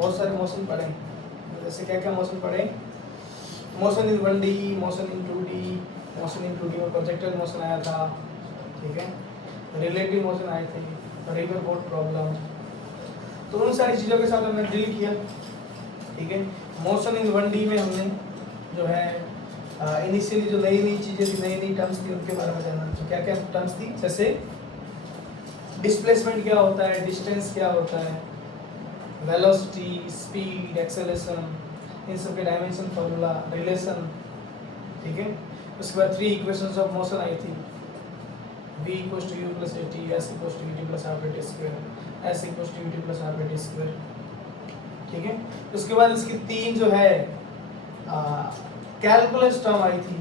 बहुत सारे मोशन पढ़े, जैसे क्या क्या मोशन पढ़े, motion in 1D, motion in 2D, motion in 2D में प्रोजेक्टाइल मोशन आया था, ठीक है, रिलेटिव मोशन आए थे, रिवर बोट प्रॉब्लम, तो उन सारी चीज़ों के साथ हमने डील किया, ठीक है। मोशन इन 1D में हमने जो है इनिशियली जो नई नई चीज़ें थी, नई नई टर्म्स थी, उनके बारे में जाना। तो क्या क्या टर्म्स थी, जैसे डिस्प्लेसमेंट क्या होता है, डिस्टेंस क्या होता है, वेलोसिटी, स्पीड, एक्सेलरेशन, इन सब के डायमेंशन फार्मूला, रिलेशन, ठीक है। उसके बाद 3 इक्वेशंस ऑफ मोशन आई थी, v = u + at, s = ut + r/t square, s = ut + r/t square, ठीक है। उसके बाद इसकी 3 जो है कैलकुलस टर्म आई थी,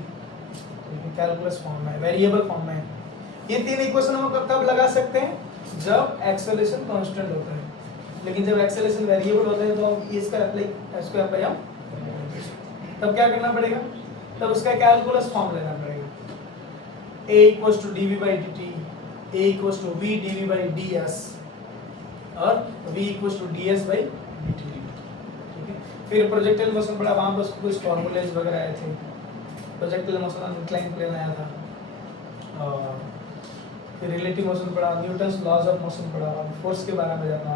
कैलकुलस फॉर्म में, वेरिएबल फॉर्म में। ये 3 इक्वेशन हम कब लगा सकते हैं, जब एक्सेलरेशन कांस्टेंट होता है, लेकिन जब एक्सेलरेशन वेरिएबल होता है तो हम इसका अप्लाई हम तब क्या करना पड़ेगा, तब उसका कैलकुलस फॉर्म लेना पड़ेगा। a = dv/dt, a = v dv/ds और v = ds/dt, ठीक है। फिर प्रोजेक्टाइल मोशन पढ़ा, वहां पर कुछ फॉर्मूलेज वगैरह आए थे। Projectile motion on inclined plane आया था, और फिर रिलेटिव मोशन पढ़ा, न्यूटन्स लॉज ऑफ मोशन पढ़ा, फोर्स के बारे में जाना,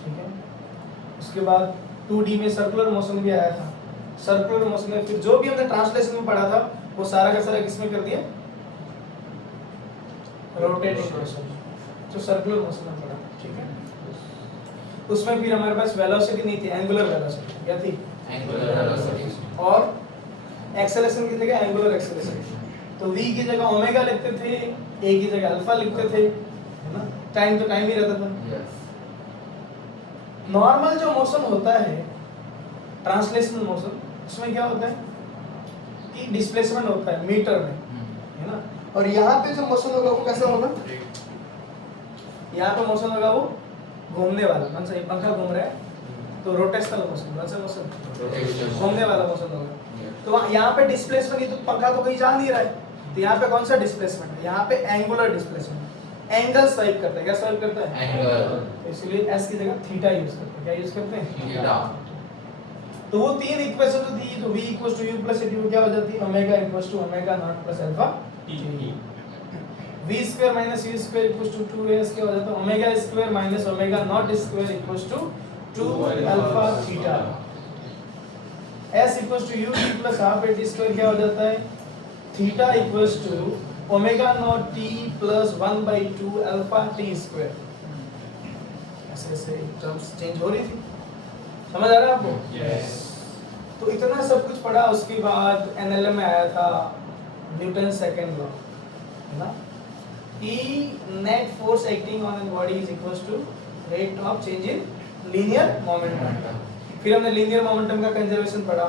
ठीक है। उसके बाद 2D में सर्कुलर मोशन भी आया था। सर्कुलर मोशन में फिर जो भी हमने ट्रांसलेशन में पढ़ा था वो सारा का सारा किसमें कर दिया, रोटेटिंग मोशन, जो सर्कुलर मोशन में पढ़ा, ठीक है। उसमें फिर हमारे पास वेलोसिटी नहीं थी, एंगुलर वेलोसिटी क्या थी, एंगुलर वेलोसिटी, और एक्सेलरेशन की जगह एंगुलर एक्सेलरेशन। तो v की जगह ओमेगा लिखते थे, a की जगह अल्फा लिखते थे, है ना, टाइम तो टाइम ही रहता था। नॉर्मल जो मोशन होता है, ट्रांसलेशनल मोशन, उसमें क्या होता है कि डिस्प्लेसमेंट होता है मीटर में, है ना। और यहाँ पे जो मोशन होगा वो कैसा होगा, यहाँ पे मोशन होगा वो घूमने वाला, मान सही पंखा घूम रहा है तो रोटेशनल मोशन, कौन सा मोशन, घूमने वाला मोशन होगा। तो यहाँ पे डिस्प्लेसमेंट, ये तो पंखा तो कहीं जा नहीं रहा है, तो यहाँ पे कौन सा डिस्प्लेसमेंट है, यहाँ पे एंगुलर डिस्प्लेसमेंट, एंगल स्वाइप करता है, क्या स्वाइप करता है, एंगल, इसलिए s की जगह थीटा यूज करते हैं, क्या यूज करते हैं, थीटा। तो वो 3 इक्वेशन जो थी, तो v = u + at क्या हो जाती है, omega = ω0 + alpha t, v² - u² = 2s क्या हो जाता है, ω² - ω0² = 2 alpha theta, s = ut + r/t² क्या हो जाता है, थीटा = ω0t + 1/2 अल्फा t²। ऐसे ऐसे टर्म्स चेंज हो रही थी, समझ आ रहा है आपको, यस। तो इतना सब कुछ पढ़ा। उसके बाद एनएलएम में आया था न्यूटन सेकंड लॉ, है ना, कि net force acting on an body is equals to rate of change in linear momentum. फिर हमने लीनियर मोमेंटम का कंजर्वेशन पढ़ा,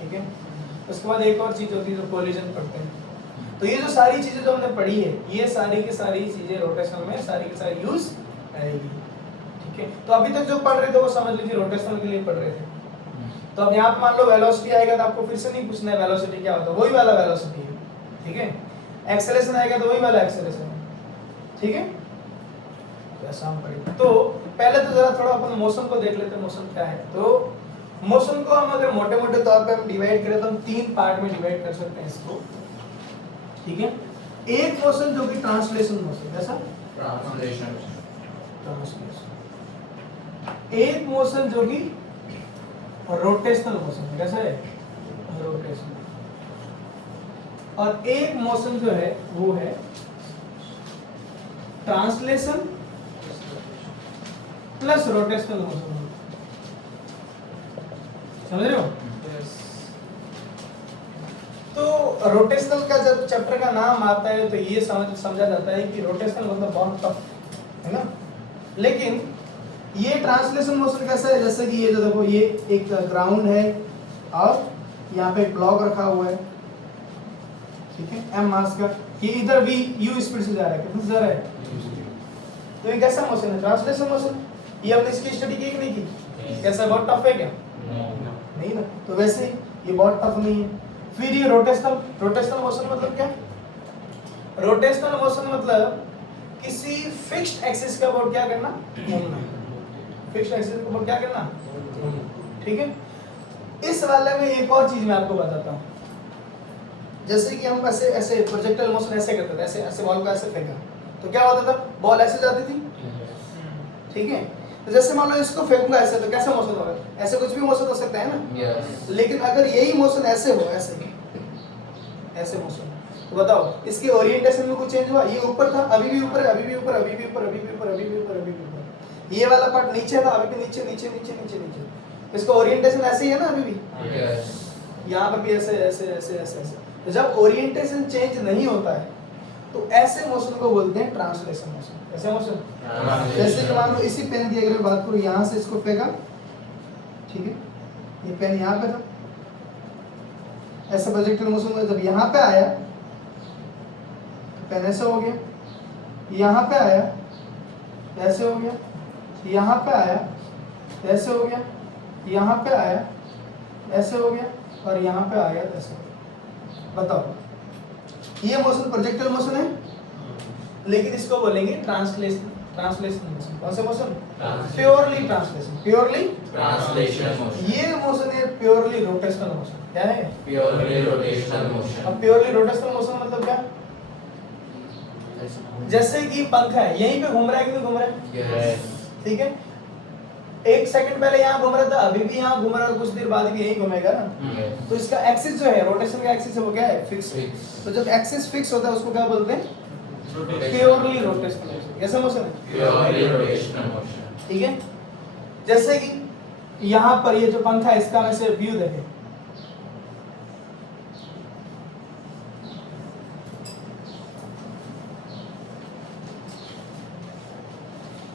ठीक है। उसके बाद एक और चीज होती है जो कोलिजन पढ़ते हैं। तो ये जो सारी चीजें जो हमने पढ़ी है, ये सारी की सारी चीजें रोटेशनल में सारी की सारी यूज आएगी, ठीक है। तो अभी तक जो पढ़ रहे थे वो समझ लीजिए रोटेशनल के लिए पढ़ रहे थे। तो अब यहाँ पे मान लो वेलोसिटी आएगा तो आपको फिर से नहीं पूछना है वेलोसिटी क्या होता है, वही वाला वेलोसिटी है, ठीक है। एक्सेलरेशन आएगा तो वही वाला एक्सेलरेशन है, ठीक है। तो ऐसा हम पढ़ेंगे। तो पहले तो जरा थोड़ा अपन मोशन को देख लेते हैं, मोशन क्या है। तो मोशन को हम अगर मोटे मोटे तौर पे हम डिवाइड करें तो हम 3 पार्ट में डिवाइड कर सकते हैं इसको, ठीक है। एक मोशन जो कि ट्रांसलेशन मोशन, कैसा ट्रांसलेशन, एक मोशन जो कि रोटेशनल मोशन है, कैसा है, रोटेशनल। और एक मोशन जो है वो है ट्रांसलेशन प्लस रोटेशनल मोशन, समझ रहे हो। तो रोटेशनल का जब चैप्टर का नाम आता है तो ये समझा जाता है कि रोटेशनल मतलब बहुत टफ है ना, लेकिन ये ट्रांसलेशन मोशन कैसा है, जैसे कि ये जो देखो ये एक ग्राउंड है और यहाँ पे एक ब्लॉक रखा हुआ है, ठीक है, m मास का, ये इधर v u स्पीड से जा रहा है, कितना से जा रहा है, तो ये कैसा मोशन है, ट्रांसलेशन मोशन। ये हमने इसकी स्टडी की कि नहीं की, कैसा बहुत टफ है क्या, नहीं ना, तो वैसे ये बहुत टफ नहीं है। फिर ये रोटेशनल मोशन मतलब क्या, रोटेशनल मोशन मतलब किसी फिक्स्ड एक्सिस का अबाउट क्या करना, घूमना। फिक्स्ड एक्सिस के ऊपर क्या करना, ठीक है। इस वाले में एक और चीज मैं आपको बताता हूँ, जैसे कि हम ऐसे ऐसे प्रोजेक्टाइल मोशन ऐसे करते थे, ऐसे ऐसे बॉल को ऐसे फेंका तो क्या होता था, बॉल ऐसे जाती थी, ठीक है। तो जैसे मान लो इसको फेंकूंगा ऐसे तो कैसा मोशन होगा, ऐसे कुछ भी मोशन हो सकता है ना। Yes. लेकिन अगर यही मोशन ऐसे हो, ऐसे ऐसे मोशन, तो बताओ इसके ओरिएंटेशन में कुछ चेंज हुआ, ये ऊपर था अभी भी ऊपर है, अभी भी ऊपर, अभी भी ऊपर, अभी भी ऊपर, अभी भी ऊपर, अभी भी ऊपर, ये वाला पार्ट नीचे था अभी भी नीचे नीचे नीचे नीचे नीचे, इसका ओरिएंटेशन ऐसे ही है ना अभी भी, Yes. यहाँ पर भी ऐसे ऐसे ऐसे ऐसे ऐसे। तो जब ओरिएंटेशन चेंज नहीं होता है तो ऐसे मोशन को बोलते हैं ट्रांसलेशन मोशन। ऐसे मोशन जैसे कि मान लो इसी पेन की अगर मैं बात करूँ, यहाँ से इसको फेंका, ठीक है, ये पेन यहाँ पे था, ऐसा प्रोजेक्टाइल मोशन हुआ, जब यहाँ पे आया तो पेन ऐसे हो गया, यहाँ पे आया ऐसे हो गया, यहाँ पे आया ऐसे हो गया, यहाँ पे आया ऐसे हो गया, और यहाँ पे आ गया ऐसे हो गया। बताओ ये मोशन प्रोजेक्टाइल मोशन है, लेकिन इसको बोलेंगे ट्रांसलेशन, ट्रांसलेशन मोशन। कौन सा motion, purely translation, purely Translation motion. ये मोशन है प्योरली रोटेशनल मोशन। क्या है, Purely rotational motion. अब प्योरली रोटेशनल मोशन मतलब क्या, जैसे कि पंखा है यहीं पे घूम रहा है कि नहीं घूम रहा है, Yes. ठीक है, एक सेकंड पहले यहाँ घूम रहा था, अभी भी यहाँ घूम रहा है, और कुछ देर बाद भी यहीं घूमेगा ना। Yes. तो इसका एक्सिस जो है, रोटेशन का एक्सिस है वो क्या है, फिक्स। Fix. तो जब एक्सिस फिक्स होता है उसको क्या बोलते हैं, प्योरली रोटेशनल मोशन। कैसा मोशन है, Purely rotational motion. ठीक है। जैसे कि यहाँ पर ये जो पंखा है इसका वैसे व्यू देखें,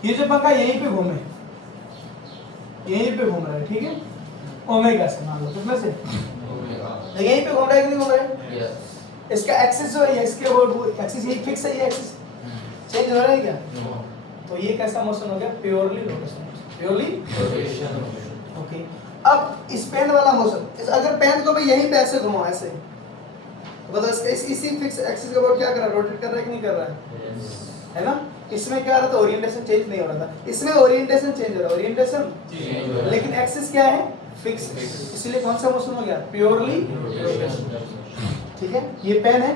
ये जो पंखा यहीं पे घूमे, यहीं पे घूम रहा है, ठीक है, ओमेगा से मान लो कितने से, Omega. तो यहीं पे घूम रहा है कि नहीं घूम रहा है। Yes. इसका एक्सिस जो है ये इसके अबाउट वो एक्सिस यही फिक्स है, ये एक्सिस चेंज हो रहा है क्या, No. तो ये कैसा मोशन हो गया, purely rotational motion, purely. Rotational motion. Okay, अब इस पेन वाला मोशन, अगर पेन को मैं यहीं पे ऐसे घुमाऊं ऐसे, तो बताओ इसका इसी फिक्स एक्सिस के अबाउट क्या कर रहा है, रोटेट कर रहा है कि नहीं कर रहा है, Yes. है ना। इसमें क्या हो रहा था, ओरिएंटेशन चेंज नहीं हो रहा था, इसमें ओरिएंटेशन चेंज हो रहा है, ओरिएंटेशन, Change हो रहा है. लेकिन एक्सिस क्या है, फिक्स। Fix. इसलिए कौन सा मोशन हो गया, प्योरली Rotational motion. ठीक है। ये पेन है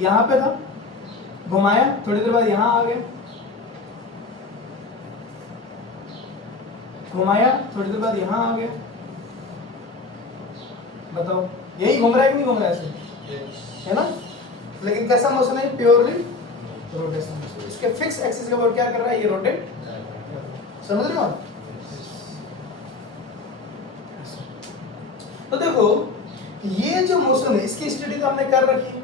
यहाँ पे था, घुमाया, थोड़ी देर बाद यहाँ आ गया, घुमाया, थोड़ी देर बाद यहाँ आ गया। बताओ यही घूम रहा है कि नहीं घूम रहा है ऐसे, है ना। लेकिन कैसा मोशन है, प्योरली रोटेशन मोशन। इसके फिक्स एक्सिस के ऊपर क्या कर रहा है, ये रोटेट, समझ रहे हो आप? तो देखो ये जो मोशन है इसकी स्टडी तो हमने कर रखी है,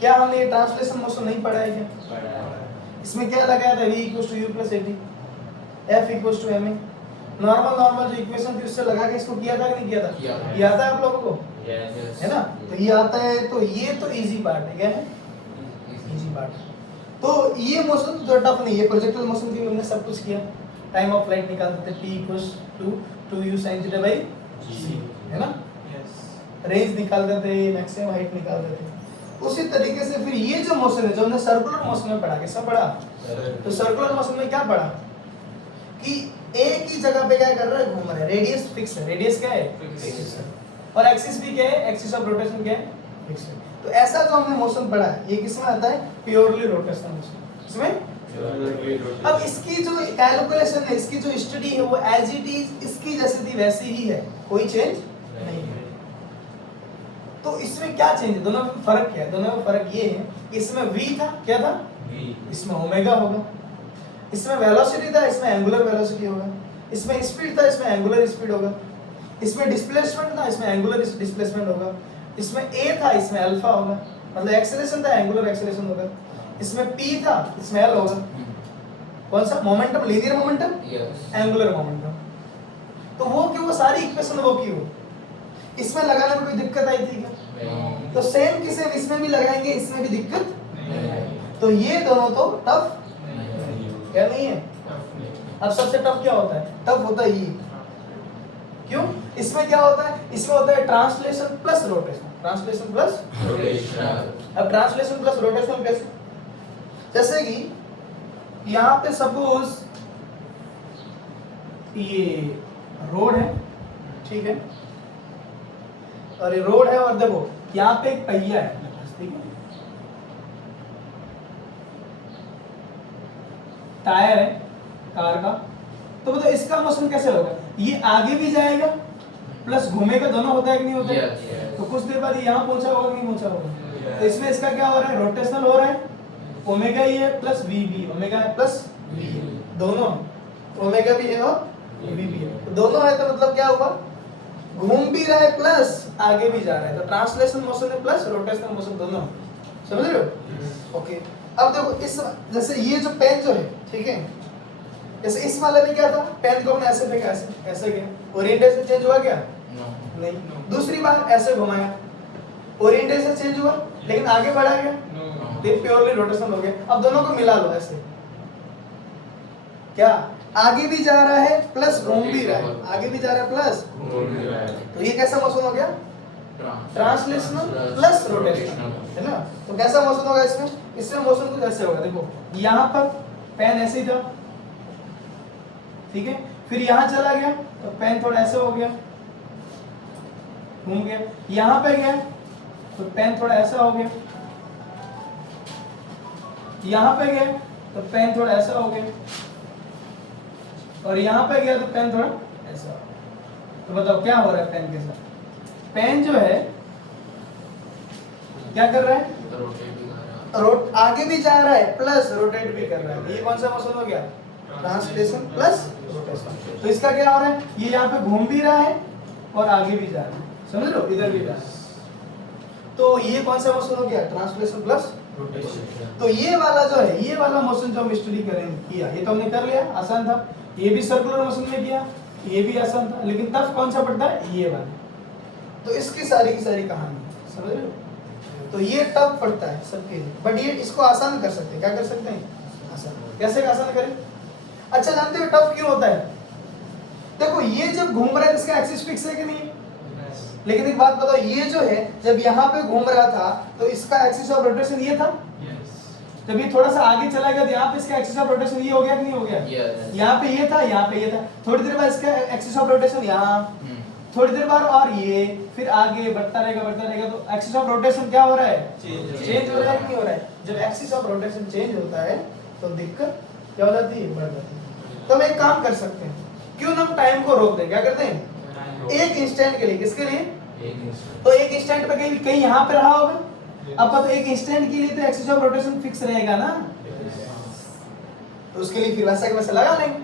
क्या हमने ये ट्रांसलेशन मोशन नहीं पढ़ा है क्या। इसमें क्या लगाया था, v equals to u plus at, f equals to ma, normal जो इक्वेशन थी उससे लगा के इसको किया था कि नहीं किया था, किया था। ये आता है आप लोगों को, Yes. है ना। तो ये आता है, तो ये तो इजी पार्ट है, क्या है, इजी पार्ट। तो ये मोशन जो टफ नहीं है, प्रोजेक्टाइल मोशन की हमने सब कुछ किया, टाइम ऑफ फ्लाइट निकालते थे, t equals to 2u sin theta by c, है ना। रेंज निकालते थे, मैक्सिमम हाइट निकालते थे। उसी तरीके से फिर ये जो मोशन है, जो हमने सर्कुलर मोशन में पढ़ा, किसका पढ़ा, तो सर्कुलर मोशन में क्या पढ़ा कि एक ही जगह पे क्या कर रहा है, घूम रहा है, रेडियस फिक्स है, रेडियस क्या है, फिक्स है, और एक्सिस भी क्या है, एक्सिस ऑफ रोटेशन क्या है, फिक्स है। तो ऐसा जो हमने मोशन पढ़ा है ये किसमें आता है, प्योरली रोटेशनल मोशन। इसमें अब इसकी जो कैलकुलेशन है, इसकी जो स्टडी है वो एज इट इज इसकी जैसी थी वैसी ही है, कोई चेंज नहीं है। तो इसमें क्या चेंज है, दोनों में फर्क क्या है, दोनों में फर्क ये है कि इसमें v था, क्या था, इसमें ओमेगा होगा, इसमें वेलोसिटी था, इसमें एंगुलर वेलोसिटी होगा, इसमें स्पीड था, इसमें एंगुलर स्पीड होगा, इसमें डिस्प्लेसमेंट था, इसमें एंगुलर डिस्प्लेसमेंट होगा, इसमें a था, इसमें अल्फा होगा, मतलब एक्सेलरेशन था, एंगुलर एक्सेलरेशन होगा, इसमें p था, इसमें l होगा। कौन सा momentum, linear momentum, Yes. Angular momentum. तो वो क्यों, वो सारी इक्वेशन वो क्यों, इसमें लगाने में कोई दिक्कत आई थी क्या, नहीं. तो सेम की सेम इसमें भी लगाएंगे, इसमें भी दिक्कत, नहीं. तो ये दोनों तो टफ नहीं. क्या नहीं है। अब सबसे टफ क्या होता है, टफ होता है ये, क्यों, इसमें क्या होता है, इसमें होता है translation plus rotation, translation plus, Rotational. अब ट्रांसलेशन प्लस रोटेशन कैसे, जैसे कि यहाँ पे सपोज ये रोड है, ठीक है, और ये रोड है और देखो यहाँ पे एक पहिया है अपने पास, ठीक है, टायर है कार का, तो बताओ इसका मोशन कैसे होगा? ये आगे भी जाएगा प्लस घूमेगा, दोनों होता है कि नहीं होता है? Yes, yes. तो कुछ देर बाद ये यहाँ पहुंचा होगा कि नहीं पहुंचा होगा? Yes. तो इसमें इसका क्या हो रहा है? रोटेशनल हो रहा है, ओमेगा ही है प्लस वी भी, ओमेगा है प्लस वी, दोनों ओमेगा भी है और वी भी है, तो दोनों है, तो मतलब क्या होगा? घूम भी रहा है प्लस आगे भी जा रहा है, तो ट्रांसलेशन मोशन है प्लस रोटेशनल मोशन, दोनों, समझ रहे हो? ओके, अब देखो इस, जैसे ये जो पेन जो है, ठीक है, जैसे इस वाले में क्या था, पेन को हमने ऐसे फेंका, ऐसे ऐसे गया, ओरिएंटेशन चेंज हुआ क्या? No. नहीं। दूसरी बार ऐसे घुमाया, ओरिएंटेशन चेंज हुआ लेकिन आगे बढ़ा गया, No. ये प्योरली रोटेशन हो गया। अब दोनों को मिला लो ऐसे, क्या आगे भी जा रहा है प्लस घूम भी रहा है, आगे भी जा रहा है प्लस, तो ये कैसा मोशन हो गया? ट्रांसलेशनल प्लस रोटेशनल, है ना? तो कैसा मोशन होगा इसमें? इसमें मोशन कुछ ऐसे होगा, देखो यहाँ पर पेन ऐसे ही था, ठीक है, फिर यहाँ चला गया तो पेन थोड़ा ऐसे हो गया, घूम गया, यहाँ पे गया तो पेन थोड़ा ऐसा हो गया, यहाँ पे गया तो पेन थोड़ा ऐसा हो गया, और यहाँ पे गया तो पेन थोड़ा ऐसा हो गया। तो बताओ क्या हो रहा है पेन के साथ? पेन जो है क्या कर रहा है? आगे भी जा रहा है प्लस रोटेट भी कर रहा है, ये कौन सा मोशन हो गया? Translation plus rotation. तो इसका क्या हो रहा है? ये यहाँ पे घूम भी रहा है और आगे भी जा रहा है, समझ लो, इधर भी जा रहा है, तो ये कौन सा मोशन हो गया? Translation plus rotation. तो ये वाला जो है, ये वाला मोशन जो हम स्टडी करें किया, ये तो हमने कर लिया, आसान था। ये भी सर्कुलर मोशन में किया, ये भी आसान था, लेकिन तब कौन सा पड़ता है? ये वाला। तो इसकी सारी की सारी कहानी समझ रहे हो? तो ये टफ पड़ता है सबके लिए, बट ये इसको आसान कर सकते हैं। क्या कर सकते हैं? आसान। कैसे आसान करें? अच्छा, जानते हो टफ क्यों होता है? देखो ये जब घूम रहा है इसका एक्सिस फिक्स है कि नहीं? लेकिन एक बात बताओ, ये जो है जब यहाँ पे घूम रहा था तो इसका एक्सिस ऑफ रोटेशन ये था। जब ये थोड़ा सा आगे चला गया तो यहाँ पे इसका एक्सिस ऑफ रोटेशन ये हो गया कि नहीं हो गया? यहाँ पे ये था, यहाँ पे ये था, थोड़ी देर बाद इसका एक्सिस ऑफ रोटेशन यहाँ, थोड़ी देर बाद और ये, फिर आगे बढ़ता रहेगा, तो एक्सिस ऑफ रोटेशन क्या हो रहा है? चेंज हो रहा है कि नहीं हो रहा है? जब एक्सिस ऑफ रोटेशन चेंज होता है तो दिक्कत क्या हो जाती है? बढ़ जाती है। तो हम एक काम कर सकते हैं, क्यों ना हम टाइम को रोक दें? क्या करते हैं? एक इंस्टेंट के लिए। किसके लिए? तो एक इंस्टेंट पे कहीं यहाँ पे रहा होगा, अब तो एक इंस्टेंट के लिए तो एक्सिस ऑफ रोटेशन फिक्स रहेगा ना, तो उसके लिए फिर वैसा के वैसा लगा लेंगे,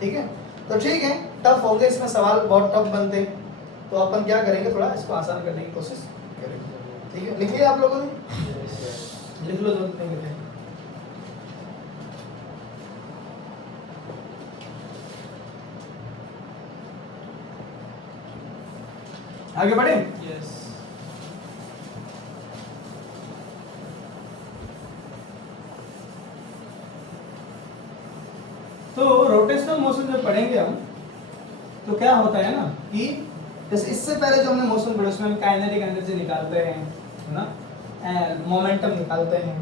ठीक है? तो ठीक है, टफ होंगे इसमें सवाल, बहुत टफ बनते हैं, तो अपन क्या करेंगे, थोड़ा इसको आसान करने की कोशिश करेंगे, ठीक है? लिख लिया आप लोगों ने? लिख लो जो नहीं लिखे। आगे बढ़े? तो रोटेशनल मोशन जब पढ़ेंगे हम, तो क्या होता है ना कि जैसे इससे पहले जो हमने मोशन पढ़ा उसमें हम काइनेटिक एनर्जी निकालते हैं, है ना, मोमेंटम निकालते हैं,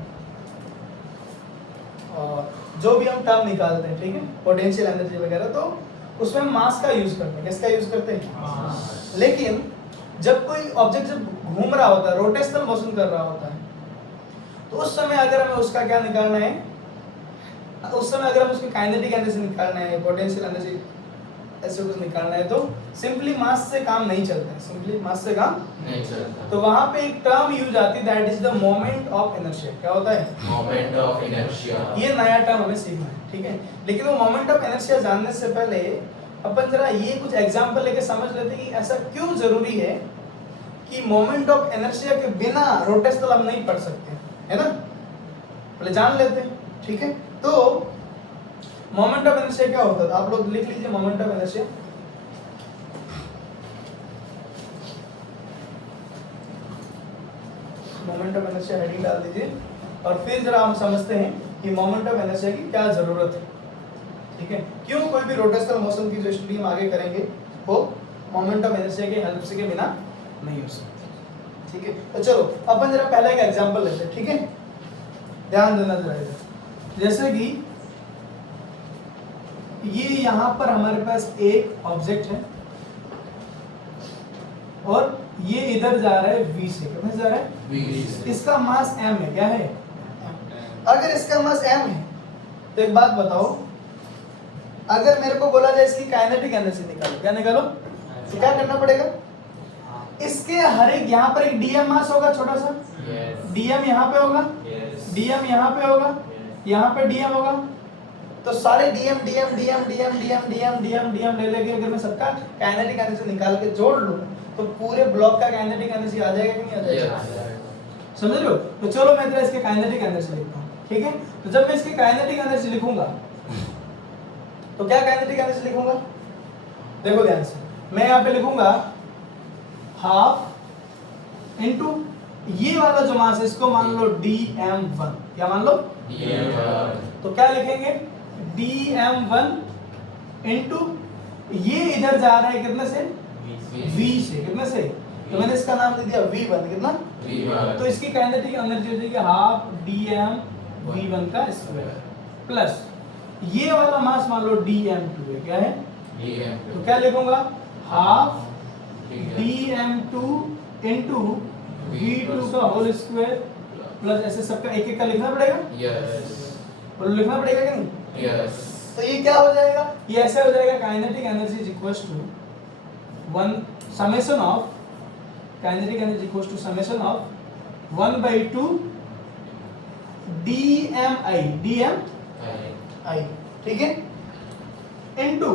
और जो भी हम टर्म निकालते हैं, ठीक है, पोटेंशियल एनर्जी वगैरह, तो उसमें हम मास का यूज करते हैं। किसका यूज करते हैं? लेकिन जब कोई ऑब्जेक्ट जब घूम रहा होता है, रोटेशनल मोशन कर रहा होता है, तो उस समय अगर हमें उसका क्या निकालना है, उस समय अगर हम उसकी काइनेटिक एनर्जी निकालना है, पोटेंशियल एनर्जी ऐसे कुछ निकालना है, तो सिंपली मास से काम नहीं चलता है, सिंपली मास से काम नहीं चलता। तो वहां पे एक टर्म यूज आती है, that is the moment of inertia. क्या होता है? Moment of inertia. ये नया टर्म हमें सीखना है, ठीक है? लेकिन वो मोमेंट ऑफ इनर्शिया जानने से पहले अपन जरा ये कुछ एग्जांपल लेके समझ लेते हैं कि ऐसा क्यों जरूरी है कि मोमेंट ऑफ इनर्शिया के बिना रोटेशनल हम नहीं पढ़ सकते, है ना? पहले जान लेते हैं, ठीक है? तो मोमेंट ऑफ इनर्शिया क्या होता है? आप लोग लिख लीजिए moment of inertia. Moment of inertia heading डाल दीजिए, और फिर जरा हम समझते हैं कि मोमेंट ऑफ इनर्शिया की क्या जरूरत है, ठीक है? क्यों कोई भी रोटेशनल मोशन की जो स्टडी हम आगे करेंगे वो मोमेंट ऑफ इनर्शिया के हेल्प से के बिना नहीं हो सकती, ठीक है? तो चलो अपन जरा पहले एक एग्जांपल लेते हैं, ठीक है? ध्यान देना जरा इधर। जैसे कि ये यहाँ पर हमारे पास एक ऑब्जेक्ट है और ये इधर जा रहा है v से, कितना जा रहा है V. इसका मास m है, क्या है m। अगर इसका मास m है तो एक बात बताओ, अगर मेरे को बोला जाए इसकी काइनेटिक एनर्जी निकालो, क्या निकालो, तो क्या करना पड़ेगा, इसके हर एक यहाँ पर एक dm मास होगा छोटा सा, Yes. dm यहाँ पे होगा, Yes. dm यहाँ पे होगा, यहाँ पे dm होगा, तो सारे dm dm dm dm dm dm dm dm ले लेके अगर मैं सबका काइनेटिक एनर्जी निकाल के जोड़ लूं तो पूरे ब्लॉक का काइनेटिक एनर्जी आ जाएगा कि नहीं आ जाएगा, Yes. समझ रहे हो। तो चलो मैं इसके काइनेटिक एनर्जी लिखता हूँ, ठीक है। तो जब मैं इसकी काइनेटिक एनर्जी लिखूंगा तो क्या काइनेटिक एनर्जी लिखूंगा, देखो ध्यान से, मैं यहाँ पे लिखूंगा हाफ इनटू ये वाला जो मास है इसको मान लो dm1, क्या मान लो, DM1. तो क्या लिखेंगे dm1 इनटू ये इधर जा रहा है कितने से, v से, कितने से, तो मैंने इसका नाम दे दिया v1, कितना, V1. तो इसकी काइनेटिक एनर्जी हो जाएगी हाफ dm v1 का स्क्वायर प्लस ये वाला मास मान लो dm2 है, क्या है, DM2. तो क्या लिखूंगा half DM. dm2 into v2 का होल स्क्वायर प्लस ऐसे सबका एक एक का लिखना पड़ेगा, Yes. बोलो लिखना पड़ेगा कि नहीं। Yes. तो ये क्या हो जाएगा, ये ऐसे हो जाएगा kinetic energy is equals to one summation of kinetic energy equals to summation of 1/2 dmi I. ठीक है इनटू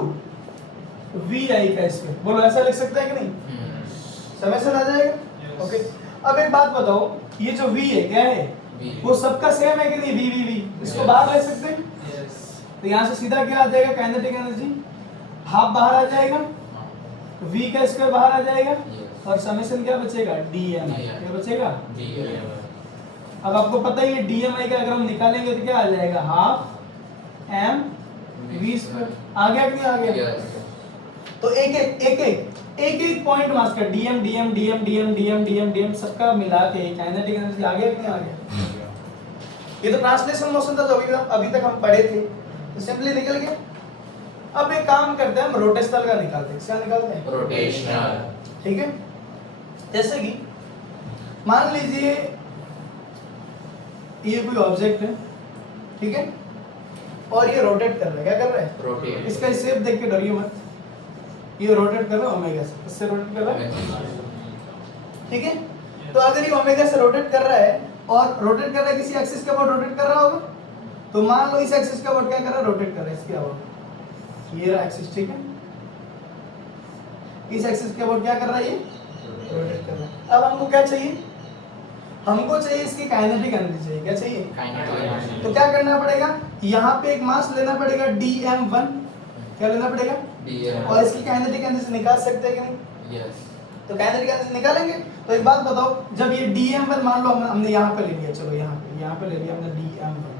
vi का स्क्वायर, बोलो ऐसा लिख सकते हैं कि नहीं, Hmm. समेशन आ जाएगा। ओके अब एक बात बताओ, ये जो v है क्या है, V. वो सबका सेम है कि नहीं, v इसको बाहर ले सकते हैं, Yes. तो यहाँ से सीधा क्या आ जाएगा काइनेटिक एनर्जी, हाफ बाहर आ जाएगा, v का स्क्वायर बाहर आ जाएगा Yes. और समेशन क्या बचेगा dm, DM. क्या बचेगा। DM. अब आपको पता ही है dmi का अगर हम निकालेंगे तो क्या आ जाएगा हाफ m v स्क्वायर, आ गया कि नहीं आ गया। Yes. तो एक पॉइंट मास का dm dm dm dm dm dm dm सबका मिला के काइनेटिक एनर्जी आ गया कि नहीं आ गया। ये तो ट्रांसलेशन मोशन था जो अभी तक हम पढ़े थे, तो सिंपली निकल गया। अब एक काम करते हैं, हम रोटेशनल का निकालते हैं, क्या निकालते हैं, Rotational. ठीक है। जैसे कि मान लीजिए ये कोई ऑब्जेक्ट है, ठीक है, और ये रोटेट कर रहा है, क्या कर रहा है, Rotate. इसका शेप देख के डरिए मत, ये रोटेट कर रहा है ओमेगा से, किससे रोटेट कर रहा है, ठीक है। तो अगर ये ओमेगा से रोटेट कर रहा है और रोटेट कर रहा है किसी एक्सिस के अबाउट रोटेट कर रहा होगा, तो मान लो इस एक्सिस के अबाउट क्या कर रहा है, रोटेट कर रहा है इसके अबाउट, ये रहा एक्सिस, ठीक है, इस एक्सिस के अबाउट क्या कर रहा है, ये रोटेट कर रहा है। अब हमको क्या चाहिए, हमको चाहिए इसकी काइनेटिक एनर्जी चाहिए, क्या चाहिए, Kinetic energy. तो क्या करना पड़ेगा, यहाँ पे एक मास लेना पड़ेगा dm1, क्या लेना पड़ेगा, DM. और इसकी काइनेटिक एनर्जी निकाल सकते हैं कि नहीं, Yes. तो काइनेटिक एनर्जी निकालेंगे। तो एक बात बताओ, जब ये dm1 मान लो हमने यहाँ पे ले लिया, चलो यहाँ पे ले लिया हमने dm1,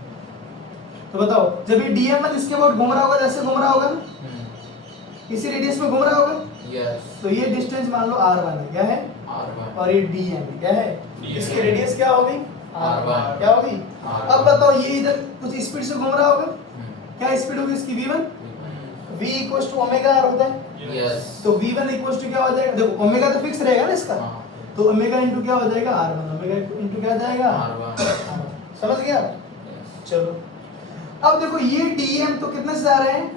तो बताओ जब ये dm1 इसके अबाउट घूम रहा होगा, जैसे घूम रहा होगा ना, Hmm. इसी रेडियस में घूम रहा होगा, Yes. तो ये डिस्टेंस मान लो r1 है, क्या है, R1. और ये dm है, क्या है, इसकी रेडियस क्या होगी, R1. क्या होगी। R1. अब बताओ ये इधर कुछ स्पीड से घूम रहा होगा, Hmm. क्या स्पीड होगी इसकी v1, v equals to omega r होता है, Yes. तो v1 इक्वल्स टू क्या हो जाएगा, देखो ओमेगा तो फिक्स रहेगा ना इसका, हाँ. तो ओमेगा इनटू क्या हो जाएगा r1, ओमेगा इनटू क्या आ जाएगा R1. R1। समझ गया। Yes. चलो अब देखो ये dm तो कितने से आ रहे हैं,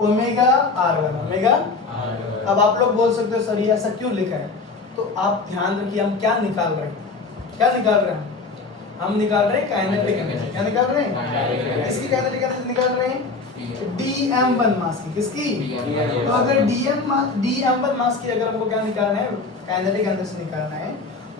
ओमेगा r1, ओमेगा। R1. अब आप लोग बोल सकते हो सर ये ऐसा क्यों लिखा है, तो आप ध्यान रखिए हम क्या निकाल रहे हैं, क्या निकाल रहे हैं, हम निकाल रहे हैं काइनेटिक एनर्जी, क्या निकाल रहे Kinetic हैं, energy. किसकी काइनेटिक एनर्जी निकाल रहे हैं, DM. dm1 मास की, किसकी, DM. तो अगर dm1 मास की अगर हमको क्या निकालना है, काइनेटिक एनर्जी निकालना है,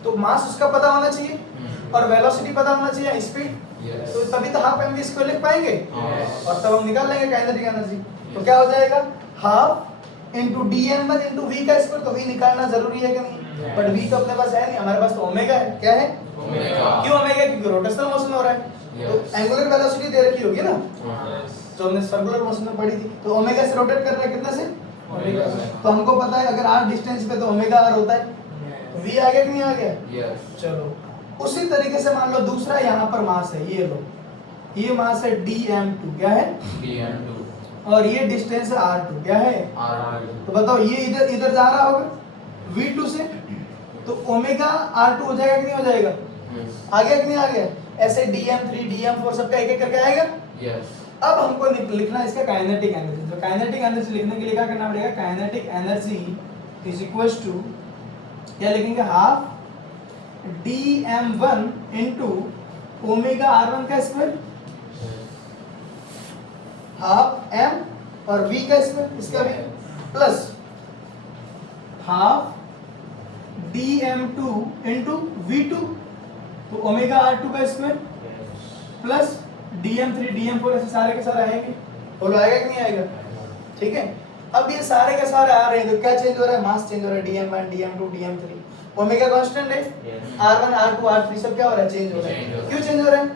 तो मास उसका पता होना चाहिए Hmm. और वेलोसिटी पता होना चाहिए, स्पीड, Yes. तो तभी तो हाफ mv स्क्वायर लिख पाएंगे Yes. और तब हम निकाल लेंगे काइनेटिक एनर्जी। तो क्या हो जाएगा half into dm1 into v का स्क्वायर, तो v निकालना जरूरी है कि नहीं, बट v तो अपने पास है नहीं, हमारे पास तो ओमेगा है, क्या है, Omega. क्यों ओमेगा, क्योंकि रोटेशनल मोशन हो रहा है, Yes. तो एंगुलर वेलोसिटी दे रखी होगी ना, Yes. जो हमने सर्कुलर मोशन में पढ़ी थी, तो ओमेगा से रोटेट कर रहा है कितना से, ओमेगा से। तो हमको पता है अगर r डिस्टेंस पे तो ओमेगा r होता है, तो v आ गया कि नहीं आ गया। Yes. चलो उसी तरीके से मान लो दूसरा यहाँ पर मास है, ये लो, ये मास है dm2, क्या है, DM2. और ये डिस्टेंस है r2, क्या है? R2. तो बताओ ये इधर इधर जा रहा होगा v2 से, तो ओमेगा r2 हो जाएगा कि नहीं हो जाएगा? आ गया कि नहीं आ गया? ऐसे dm3 dm4 सबका एक एक करके आएगा। Yes. अब हमको लिखना है इसका काइनेटिक एनर्जी। तो काइनेटिक एनर्जी लिखने के लिए क्या करना पड़ेगा? Kinetic energy is equals to, क्या लिखेंगे? Half dm1 into omega r1 का स्क्वायर, हाफ m और v का स्क्वायर, इसका भी plus half dm2 into v2, तो ओमेगा r2 का स्क्वायर प्लस dm3 dm4, ऐसे सारे के सारे आएंगे। बोलो आएगा कि नहीं आएगा? ठीक है। अब ये सारे के सारे आ रहे हैं तो क्या चेंज हो रहा है? मास चेंज हो रहा है, dm1 dm2 dm3। Omega constant है, r1 r2 r3 सब क्या हो रहा है? चेंज हो रहा है। क्यों चेंज हो रहा है?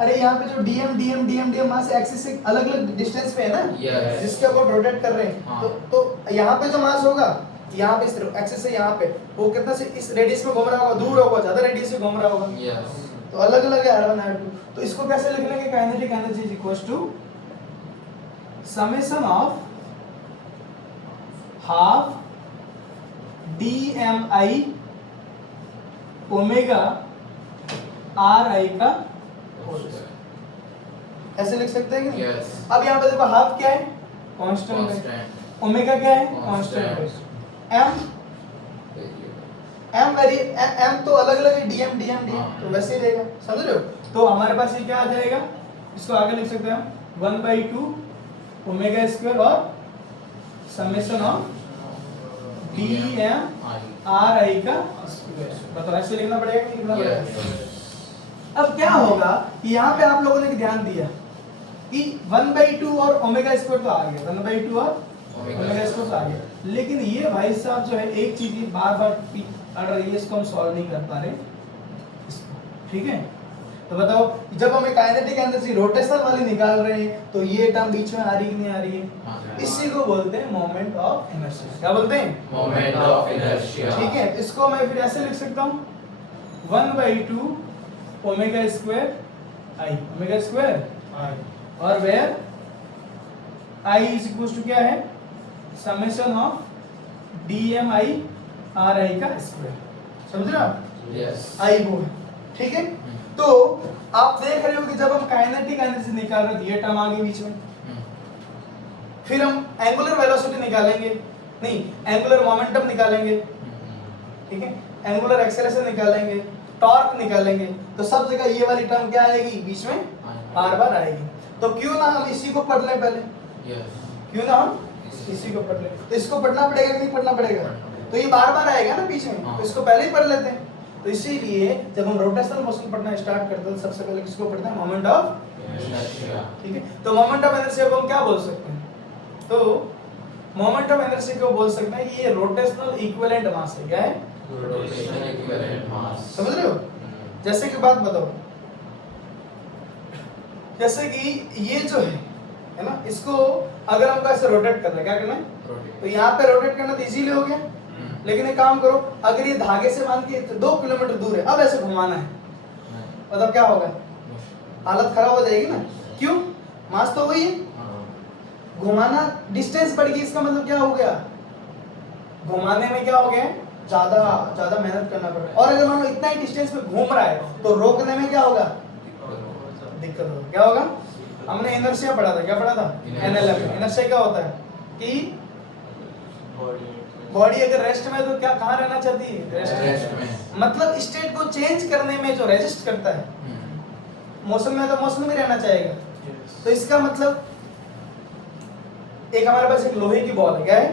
अरे यहाँ पे जो dm मास एक्सिस से अलग अलग डिस्टेंस पे है ना, Yes. जिसके ऊपर रोटेट कर रहे हैं। हाँ। तो यहाँ पे जो मास होगा, यहाँ पे इस एक्सिस से यहाँ पे वो कितना से इस रेडियस में घूम रहा होगा, दूर होगा, ज्यादा रेडियस से घूम रहा होगा। Yes. तो अलग अलग है r1 r2। तो इसको कैसे लिख लेंगे? Kinetic energy is equals to summation of half dmi omega ri का होल। ऐसे लिख सकते हैं कि नहीं? Yes. अब यहाँ पे देखो हाफ क्या है? कांस्टेंट है। Constant. ओमेगा क्या है? Constant. कांस्टेंट है। m तो अलग अलग है, dm हाँ। तो वैसे ही रहेगा, समझ रहे हो? तो हमारे पास ये क्या आ जाएगा? इसको आगे लिख सकते हैं हम 1/2 ओमेगा स्क्वायर और समेशन ऑफ dm ri का स्क्वायर। बताओ ऐसे लिखना पड़ेगा कि लिखना पड़ेगा? Yes. अब क्या होगा कि यहाँ पे आप लोगों ने ध्यान दिया कि 1/2 और ओमेगा स्क्वायर तो आ गया, 1/2 और ओमेगा स्क्वायर तो आ गया, लेकिन ये भाई साहब जो है एक चीज ये बार बार अड़ रही है, इसको हम सॉल्व नहीं कर पा रहे इसको। ठीक है, तो बताओ जब हमें काइनेटिक एनर्जी रोटेशनल वाली निकाल रहे हैं तो ये टर्म बीच में आ रही है कि नहीं आ रही है? हाँ। इसी को बोलते हैं मोमेंट ऑफ इनर्शिया। क्या बोलते हैं? Moment of inertia. ठीक है, इसको मैं फिर ऐसे लिख सकता हूँ 1/2 omega square I, omega square I, और where I is equal to क्या है? समेशन ऑफ dmi ri का स्क्वायर। समझ रहे हो आप? Yes. आई वो है। ठीक है, तो आप देख रहे हो कि जब हम काइनेटिक एनर्जी निकाल रहे थे ये टर्म आ गई बीच में, फिर हम एंगुलर वेलोसिटी निकालेंगे, नहीं एंगुलर मोमेंटम निकालेंगे, ठीक है, एंगुलर एक्सेलरेशन निकालेंगे, टॉर्क निकालेंगे, तो सब जगह ये वाली टर्म क्या आएगी? बीच में बार बार आएगी। तो क्यों ना हम इसी को पढ़ लें पहले? Yes. क्यों ना हम इसी को पढ़ लें? तो इसको पढ़ना पड़ेगा कि नहीं पढ़ना पड़ेगा? तो ये बार बार आएगा ना बीच में, तो इसको पहले ही पढ़ लेते हैं। तो इसीलिए जब हम रोटेशनल मोशन पढ़ना स्टार्ट करते हैं तो सबसे पहले किसको पढ़ते हैं? Moment of Inertia. ठीक है, तो मोमेंट ऑफ इनर्शिया को हम क्या बोल सकते हैं? तो मोमेंट ऑफ इनर्शिया को बोल सकते हैं कि ये रोटेशनल इक्विवेलेंट मास है। क्या है? Rotational equivalent mass. समझ रहे हो? जैसे कि बात बताओ, जैसे कि ये जो है ना, इसको अगर हमको ऐसे रोटेट करना है, क्या करना है? Rotate. तो यहाँ पे रोटेट करना तो इजीली हो गया, लेकिन एक काम करो, अगर ये धागे से बांध के 2 किलोमीटर दूर है, अब ऐसे घुमाना है, मतलब क्या होगा? हालत खराब हो जाएगी ना। क्यों? मास तो वही है, घुमाना डिस्टेंस बढ़ गई, इसका मतलब क्या हो गया? घुमाने में क्या हो गया? ज्यादा मेहनत करना पड़ रहा है। और अगर मान लो इतना ही डिस्टेंस पे घूम रहा है तो रोकने में क्या होगा? दिक्कत होगा। क्या होगा? हमने इनर्शिया पढ़ा था, क्या पढ़ा था? एनएलएम में। इनर्शिया क्या होता है कि बॉडी अगर रेस्ट में तो क्या कहाँ रहना चाहती है? Rest में. मतलब स्टेट को चेंज करने में जो रेजिस्ट करता है, मौसम में तो मौसम में रहना चाहेगा। तो इसका मतलब एक हमारे पास एक लोहे की बॉल है, क्या है?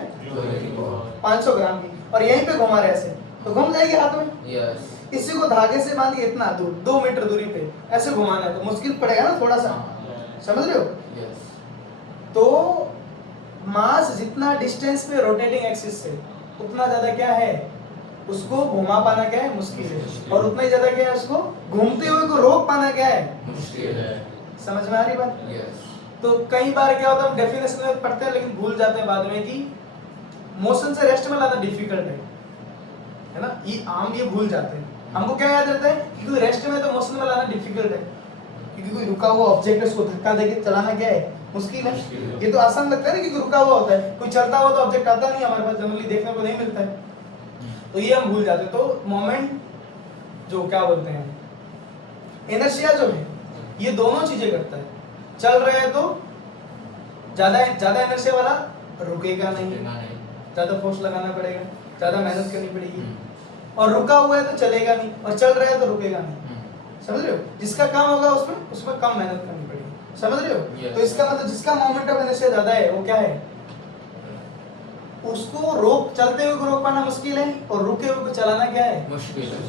500 ग्राम की, और यहीं पे घुमा रहे ऐसे, तो घूम जाएगी हाथ में। Yes. इसी को धागे से बांध के इतना दूर 2 मीटर दूरी पे ऐसे घुमाना है तो मुश्किल पड़ेगा ना थोड़ा सा, समझ रहे हो? Yes. तो मास जितना डिस्टेंस पे रोटेटिंग एक्सिस से उतना ज्यादा क्या है? उसको घुमा पाना क्या है? मुश्किल है। और उतना ही ज्यादा क्या है? उसको घूमते हुए को रोक पाना क्या है? मुश्किल है. समझ में आ रही बात? Yes. तो कई बार क्या होता है, हम डेफिनेशन में पढ़ते हैं लेकिन भूल जाते हैं बाद में कि मोशन से रेस्ट में लाना डिफिकल्ट है ना, ये आम ये भूल जाते हैं। हमको क्या याद रहता है कि रेस्ट में तो मोशन में लाना डिफिकल्ट है, क्योंकि कोई रुका हुआ ऑब्जेक्ट है उसको धक्का देके चलाना क्या है? मुश्किल है। मुश्किल है। ये तो आसान लगता है ना कि रुका हुआ होता है, कोई चलता हुआ तो ऑब्जेक्ट आता नहीं हमारे पास, जनरली देखने को नहीं मिलता है, तो ये हम भूल जाते हैं। तो मोमेंट जो क्या बोलते हैं, इनर्शिया जो है ये दोनों चीजें करता है। चल रहे हैं तो ज्यादा इनर्शिया वाला रुकेगा नहीं, रुकेगा नहीं। ज्यादा फोर्स लगाना पड़ेगा, ज्यादा मेहनत करनी पड़ेगी। हम्म। और रुका हुआ है तो चलेगा नहीं, और चल रहा है तो रुकेगा नहीं। हम्म। समझ रहे हो, जिसका काम होगा उसमें कम मेहनत करनी पड़ेगी। समझ रहे हो? Yes. तो इसका मतलब जिसका मोमेंट ऑफ इनर्शिया ज्यादा है वो क्या है, उसको रोक चलते हुए को रोक पाना मुश्किल है, और रुके हुए को चलाना क्या है, मुश्किल है।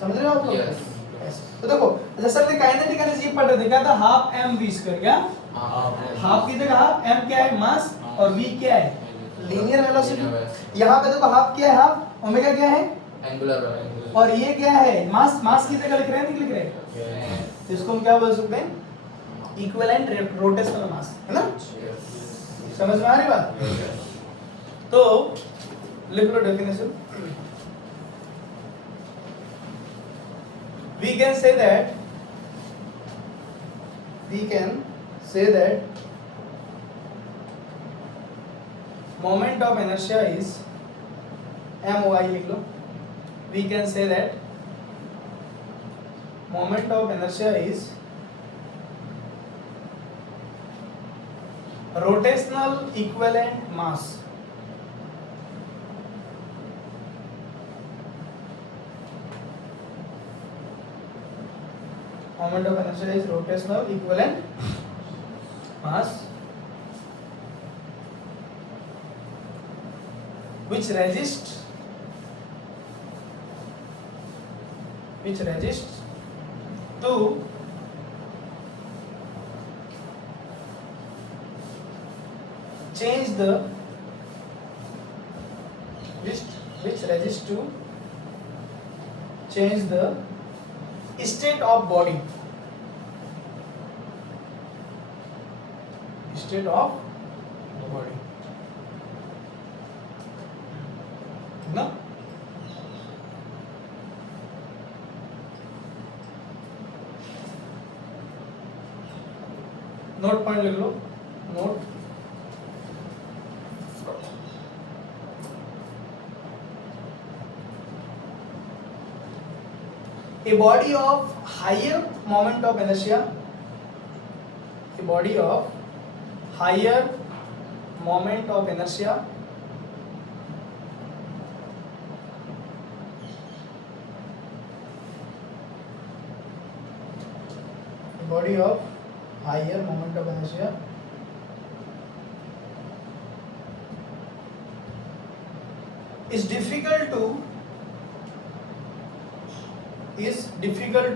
समझ रहे हो आप लोग? Yes. Yes. तो देखो जैसे हमने काइनेटिक एनर्जी पढ़ रहे थे, क्या था, हाफ एम वी स्क्वायर। क्या हाफ की जगह हाफ एम क्या है, मास, और वी क्या है, लीनियर वेलोसिटी। यहाँ पे देखो हाफ क्या है, हाफ ओमेगा क्या है, एंगुलर। और ये क्या है, मास की जगह लिख रहे हैं, नहीं लिख रहे, तो इसको हम क्या बोल सकते हैं, इक्विवेलेंट रोटेशनल मास, है ना? समझ में आ रही बात? तो लिख लो definition. we can say that moment of inertia is MOI, लिख लो। we can say that moment of inertia is rotational equivalent mass. Moment of inertia is rotational equivalent mass which resists to change the state of body. ना? Note point लिख लो, note. A body of higher moment of inertia, a body of higher moment of inertia is difficult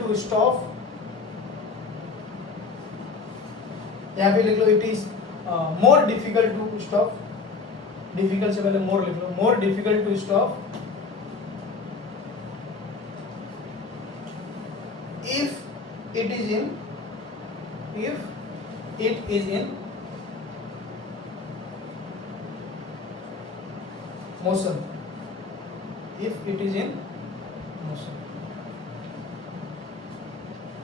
to stop. यहाँ पे लिख लो, it is more difficult to stop. difficult से पहले more लिख लो, more difficult to stop if it is in motion.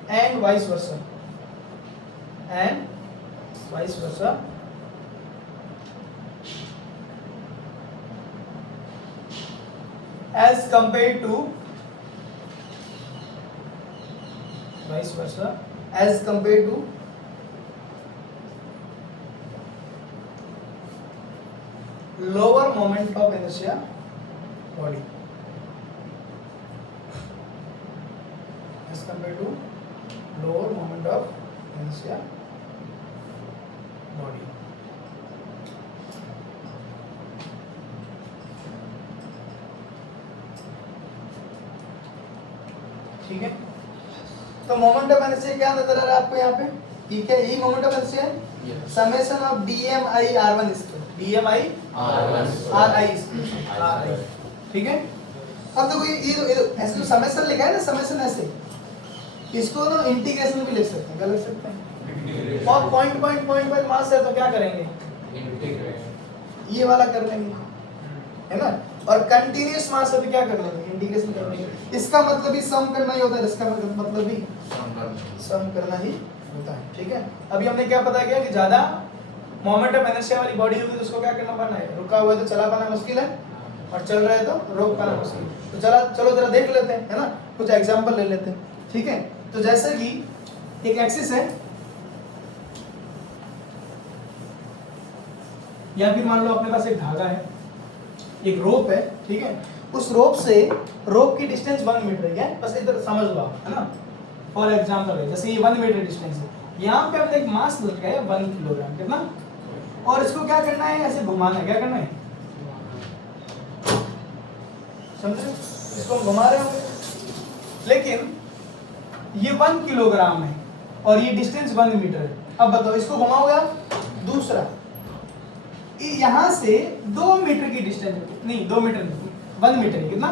And vice versa. As compared to lower moment of inertia body. As compared to lower moment of inertia body. ठीक है, तो moment of inertia क्या नजर आ रहा है आपको यहाँ पे, ठीक है, यही मोमेंट ऑफ इनर्शिया है, summation of DMI R1 square, DMI RI square, ठीक है। अब देखो ये ऐसे जो समेशन लिखा है ना, समेशन ऐसे, इसको ना इंटीग्रेशन भी लिख सकते हैं, क्या लिख सकते हैं, और पॉइंट पर मास है तो क्या करेंगे, ये वाला कर लेंगे, है ना, और कंटीन्यूअस मास है तो क्या कर लेंगे, इंटीग्रेशन कर लेंगे। इसका मतलब ही सम करना ही होता है, इसका मतलब भी सम करना ही होता है, ठीक है। अभी हमने क्या पता किया कि ज्यादा मोमेंट ऑफ इनर्शिया वाली बॉडी होगी तो उसको क्या करना पड़ना है, रुका हुआ है तो चला पाना मुश्किल है और चल रहा है तो रोक पाना मुश्किल है। तो चलो जरा देख लेते हैं, है ना, कुछ एग्जांपल ले लेते हैं, ठीक है। तो जैसे कि एक एक्सिस है या फिर मान लो अपने पास एक धागा है, एक रोप है, ठीक है। उस रोप से रोप की डिस्टेंस 1 मीटर है, बस इधर समझ लो आप, है ना। फॉर एग्जांपल है जैसे ये 1 मीटर डिस्टेंस है, यहाँ पे हमने एक मास लगा है 1 किलोग्राम, कितना, और इसको क्या करना है, ऐसे घुमाना है, क्या करना है, समझे, इसको हम घुमा रहे होंगे, लेकिन ये 1 किलोग्राम है और ये डिस्टेंस 1 मीटर है। अब बताओ इसको घुमाओगे आप, दूसरा यहाँ से 2 मीटर की डिस्टेंस, नहीं 2 मीटर नहीं, 1 मीटर है, कितना,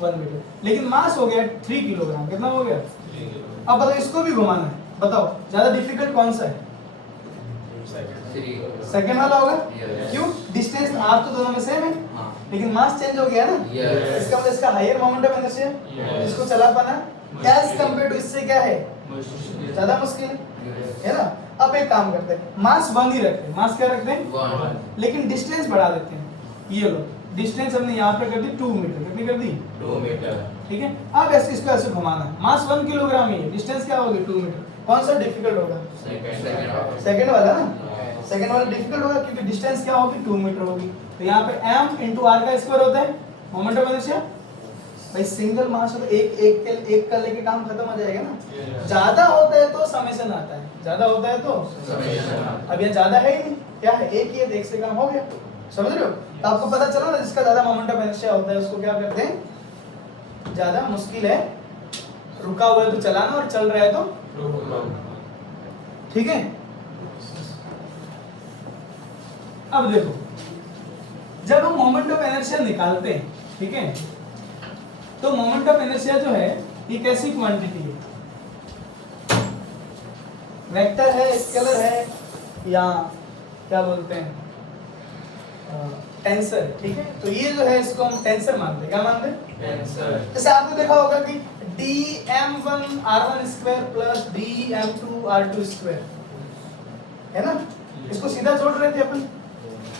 1 मीटर, लेकिन मास हो गया 3 किलोग्राम, कितना हो गया। अब बताओ इसको भी घुमाना है, बताओ ज्यादा डिफिकल्ट कौन सा है, सेकंड वाला होगा, क्यों, डिस्टेंस आर तो दोनों में सेम है, लेकिन मास चेंज हो गया ना, इसका मतलब इसका हायर मोमेंट ऑफ इनर्शिया, इसको चला पाना एज कंपेयर टू इससे क्या है, ज्यादा मुश्किल है ना। अब एक काम करते हैं, मास 1 ही रखते हैं, मास क्या रखते हैं 1, लेकिन डिस्टेंस बढ़ा देते हैं, ये लो डिस्टेंस हमने यहाँ पे कर दी 2 मीटर, कितनी कर दी 2 मीटर, ठीक है। अब ऐसे इसको ऐसे घुमाना है, मास 1 किलोग्राम ही है, डिस्टेंस क्या होगी 2 मीटर, कौन सा डिफिकल्ट होगा, सेकंड वाला ना, सेकंड वाला डिफिकल्ट होगा क्योंकि डिस्टेंस क्या होगी 2 मीटर होगी। तो यहाँ पे m इंटू आर का स्क्वायर होता है मोमेंट ऑफ इनर्शिया, भाई सिंगल मास हो तो एक का लेके काम खत्म हो जाएगा ना, ज्यादा होता है तो समेशन आता है, ज्यादा होता है तो समेशन, अब ये ज्यादा है ही नहीं, क्या है एक ही है, एक से काम हो गया, समझ रहे हो। तो आपको पता चला ना, जिसका ज्यादा मोमेंट ऑफ इनर्शिया होता है उसको क्या करते हैं, ज्यादा मुश्किल है, रुका हुआ है तो चलाना और चल रहा है तो, ठीक है। अब देखो जब हम मोमेंट ऑफ इनर्शिया निकालते हैं, ठीक है, तो मोमेंट ऑफ इनर्शिया जो है ये कैसी क्वांटिटी है, वेक्टर है, स्केलर है, या क्या बोलते हैं टेंसर, ठीक है। तो ये जो है इसको हम टेंसर मानते हैं, क्या मानते हैं, टेंसर। जैसे आपने देखा होगा कि dm1 r1 square plus dm2 r2 square, है ना, इसको सीधा जोड़ रहे थे अपन,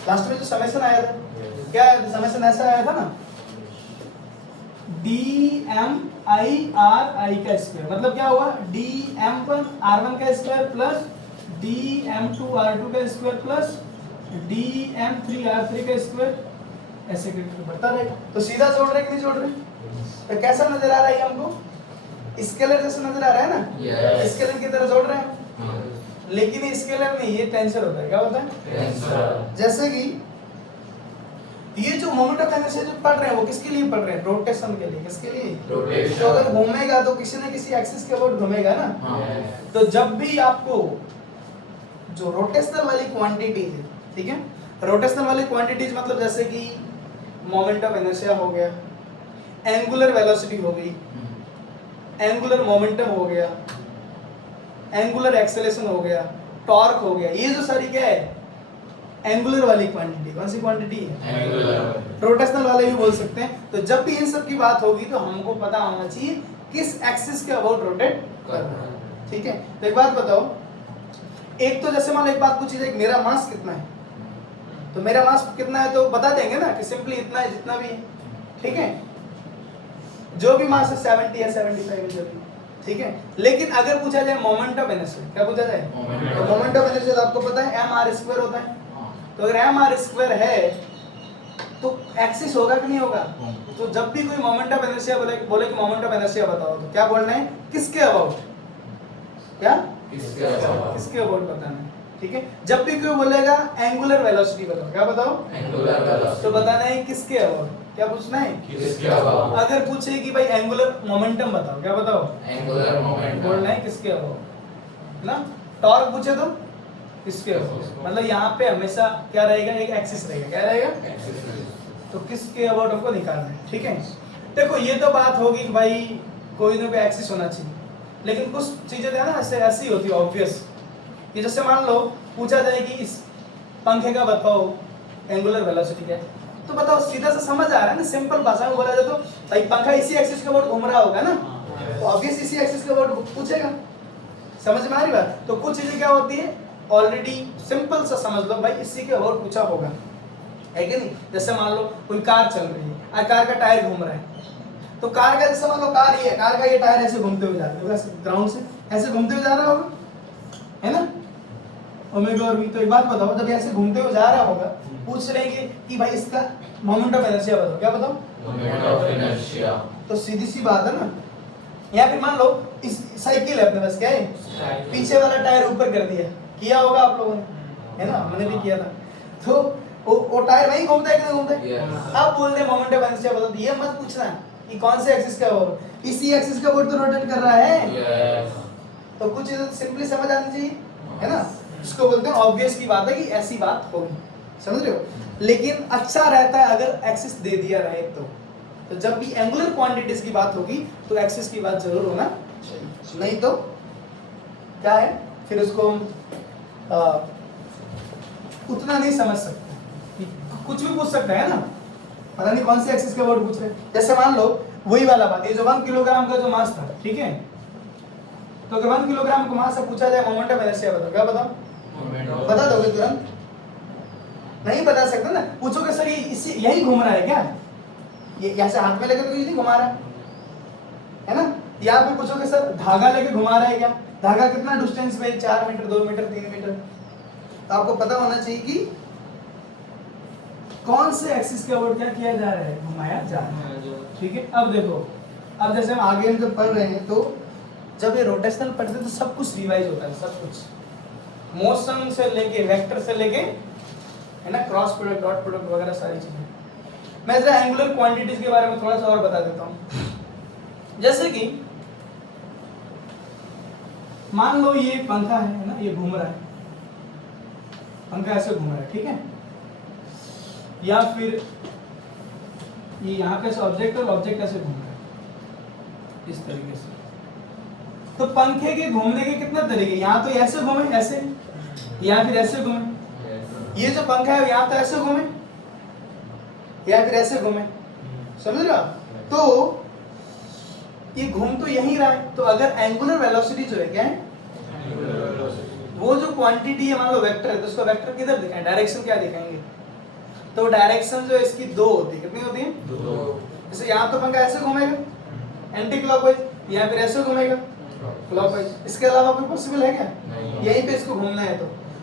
लास्ट में जो समेशन आया था, क्या समेशन ऐसा आया था ना, dmi का स्क्वायर, मतलब क्या हुआ, dm1 r1 का स्क्वायर प्लस dm2 r2 का स्क्वायर प्लस dm3 r3 का स्क्वायर, ऐसे करके बढ़ता रहेगा। तो सीधा जोड़ रहे कि नहीं जोड़ रहे, तो कैसा नजर आ रहा है हमको, स्केलर जैसा नजर आ रहा है ना, स्केलर की तरह जोड़ रहे हैं, लेकिन स्केलर नहीं, ये टेंसर होता है, क्या होता है, टेंसर। जैसे कि ये जो मोमेंट ऑफ इनर्शिया जो पढ़ रहे हैं वो किसके लिए पढ़ रहे हैं, रोटेशन के लिए, किसके लिए, रोटेशन। तो अगर घूमेगा तो किसी न किसी एक्सिस के अबाउट घूमेगा ना, तो जब भी आपको जो रोटेशनल वाली क्वांटिटी है, ठीक है, रोटेशनल वाली क्वांटिटीज मतलब जैसे कि मोमेंट ऑफ इनर्शिया हो गया, एंगुलर वेलोसिटी हो गई, एंगुलर मोमेंटम हो गया, एंगुलर एक्सेलरेशन हो गया, टॉर्क हो गया, ये जो सारी क्या है एंगुलर वाली क्वांटिटी, कौन सी क्वांटिटी है, एंगुलर। रोटेशनल वाले भी बोल सकते हैं। तो जब भी इन सब की बात होगी तो हमको पता होना चाहिए किस एक्सिस के अबाउट रोटेट कर रहा है, ठीक है। तो एक बात बताओ, एक तो जैसे मान लो एक बात पूछी जाए मेरा मास कितना है, तो मेरा मास कितना है तो बता देंगे ना कि सिंपली इतना है जितना भी है, ठीक है, जो भी मास है 70 या 75 है जो भी, ठीक है। लेकिन अगर पूछा जाए मोमेंट ऑफ इनर्शिया, क्या पूछा जाए, तो मोमेंट ऑफ इनर्शिया आपको पता है mr² होता है, तो अगर mr² है तो एक्सिस होगा कि नहीं होगा, तो जब भी कोई मोमेंट ऑफ इनर्शिया बोले कि मोमेंट ऑफ इनर्शिया बताओ, तो क्या बोलना है, किसके अबाउट, क्या किसके अबाउट बताना है, ठीक है। जब भी कोई बोलेगा एंगुलर वेलोसिटी बताओ, क्या बताओ, एंगुलर वेलोसिटी, तो बताना है किसके अबाउट, क्या पूछना है, किसके अबाउट। अगर पूछे कि भाई एंगुलर मोमेंटम बताओ, क्या बताओ, एंगुलर मोमेंटम, बोलना है किसके अबाउट ना। टॉर्क पूछे तो किसके अबाउट, मतलब यहाँ पे हमेशा क्या रहेगा, एक एक्सिस रहेगा, क्या रहेगा, एक्सिस, तो किसके अबाउट हमको निकालना है, ठीक है। देखो ये तो बात होगी कि भाई कोई ना कोई एक्सिस होना चाहिए, लेकिन कुछ चीजें जो है ना ऐसी होती है ऑब्वियस, कि जैसे मान लो पूछा जाए कि इस पंखे का बताओ एंगुलर वेलोसिटी क्या है, तो बताओ सीधा से समझ आ रहा है ना, सिंपल भाषा में बोला जाए तो भाई पंखा इसी एक्सिस के अबाउट घूम रहा होगा ना, तो ऑब्वियस इसी एक्सिस के अबाउट पूछेगा, समझ में आ रही बात? तो कुछ चीजें क्या होती है ऑलरेडी सिंपल सा समझ लो भाई, इसी के अबाउट पूछा होगा, है कि नहीं? जैसे मान लो कोई कार चल रही है और कार का टायर घूम रहा है, तो कार का जैसे मान लो कार ये है, कार का ये टायर ऐसे घूमते हुए जा रहा है, ग्राउंड से ऐसे घूमते हुए जा रहा होगा, है ना? ओमेगा और वी। तो एक बात बताओ, जब ऐसे घूमते हुए जा रहा होगा, पूछ लेंगे कि भाई इसका मोमेंट ऑफ इनर्शिया बताओ, क्या बताओ? Moment of inertia. तो सीधी सी बात है ना। या फिर मान लो इस साइकिल है अपने पास, क्या है, पीछे वाला टायर ऊपर कर दिया, किया होगा आप लोगों ने, है ना? मैंने भी किया था। तो वो टायर वहीं घूमता है कि नहीं घूमता है? अब बोल दे मोमेंट ऑफ इनर्शिया बताओ, ये मत पूछना कि कौन से एक्सिस का वो, इसी एक्सिस का वो तो रोटेट कर रहा है। तो कुछ चीजें सिंपली समझ आनी चाहिए, है ना? इसको बोलते हैं ऑब्वियस की बात है कि ऐसी बात होगी, समझ रहे हो? लेकिन अच्छा रहता है अगर एक्सिस दे दिया रहे तो जब भी एंगुलर क्वांटिटीज की बात होगी तो एक्सिस की बात जरूर होना चाहिए, नहीं तो क्या है फिर उसको हम उतना नहीं समझ सकते। कुछ भी पूछ सकता है ना, पता नहीं कौन से एक्सिस के वर्ड पूछ रहे हैं। जैसे मान लो वही वाला बात, ये जो 1 किलोग्राम का जो मास था, ठीक है, तो अगर 1 किलोग्राम का मास से पूछा जाए मोमेंट ऑफ इनर्शिया बताओ, क्या बताओ? बता दोगे तुरंत? नहीं बता सकते ना। पूछोगे सर ये इसी यही घूम रहा है क्या, ये ऐसे हाथ में लेकर तो नहीं घुमा रहा है ना? या फिर पूछोगे सर धागा लेके घुमा रहा है क्या, धागा कितना डिस्टेंस पे, 4 मीटर 2 मीटर 3 मीटर। तो आपको पता होना चाहिए कि कौन से एक्सिस के ऊपर क्या किया जा रहा है, घुमाया जा रहा है, ठीक है? अब देखो, अब जैसे हम आगे हम जब पढ़ रहे हैं तो जब ये रोटेशनल पढ़ते हैं तो सब कुछ रिवाइज होता है, सब कुछ, मोशन से लेके वेक्टर से लेके, है ना, क्रॉस प्रोडक्ट डॉट प्रोडक्ट वगैरह सारी चीजें। मैं जरा एंगुलर क्वांटिटीज के बारे में थोड़ा सा और बता देता हूं। जैसे कि मान लो ये पंखा है ना, ये घूम रहा है, पंखा ऐसे घूम रहा है, ठीक है? या फिर ये यहाँ पे ऑब्जेक्ट और ऑब्जेक्ट ऐसे घूम रहा है इस तरीके से। तो पंखे के घूमने के कितने तरीके, यहाँ तो ऐसे घूमे ऐसे, या फिर ऐसे घूमे। ये जो पंखा है यहाँ तो ऐसे घूमे या फिर ऐसे घूमे, समझ रहे हो आप? तो ये घूम तो यहीं रहा है, तो अगर एंगुलर वेलोसिटी जो है क्या है, वो जो क्वांटिटी है, मान लो वेक्टर है, तो उसका वेक्टर किधर दिखाएं, डायरेक्शन क्या दिखाएंगे? तो डायरेक्शन जो इसकी दो होती है, कितनी होती है? दो। जैसे यहाँ तो पंखा ऐसे घूमेगा एंटी क्लॉकवाइज, या फिर ऐसे घूमेगा क्लॉकवाइज, इसके अलावा कोई पॉसिबल है क्या? यहीं पे इसको घूमना है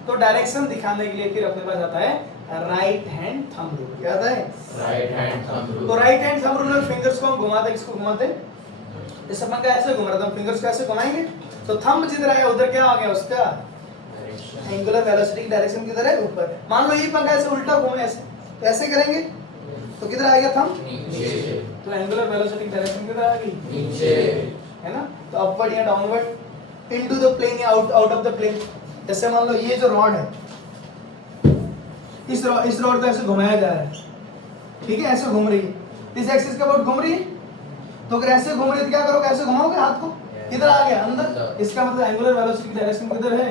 तो डायरेक्शन दिखाने के लिए फिर अपने पास आता है राइट हैंड थंब रूल। क्या आता है? Right hand thumb rule. तो राइट हैंड थंब रूल में फिंगर्स को हम घुमाते, किसको घुमाते? जैसे पंखा ऐसे घूम रहा था, हम फिंगर्स को ऐसे घुमाएंगे तो थंब जिधर है उधर क्या आ गया उसका एंगुलर वेलोसिटी की डायरेक्शन किधर है, ऊपर। मान लो ये पंखा ऐसे उल्टा घूमे ऐसे, तो ऐसे करेंगे तो किधर आ गया थंब? नीचे। तो एंगुलर वेलोसिटी की डायरेक्शन किधर आ गई? नीचे, है ना? तो अपवर्ड या डाउनवर्ड, इनटू द प्लेन या आउट ऑफ द प्लेन। जैसे मान लो ये जो रॉड है, इस रॉड को ऐसे घुमाया जा रहा है, ठीक है, ऐसे घूम रही है, इस एक्सिस के अबाउट घूम रही है। तो अगर ऐसे घूम रही है तो क्या करोगे, ऐसे घुमाओगे हाथ को, किधर आ गया? अंदर। इसका मतलब एंगुलर वेलोसिटी की डायरेक्शन किधर है?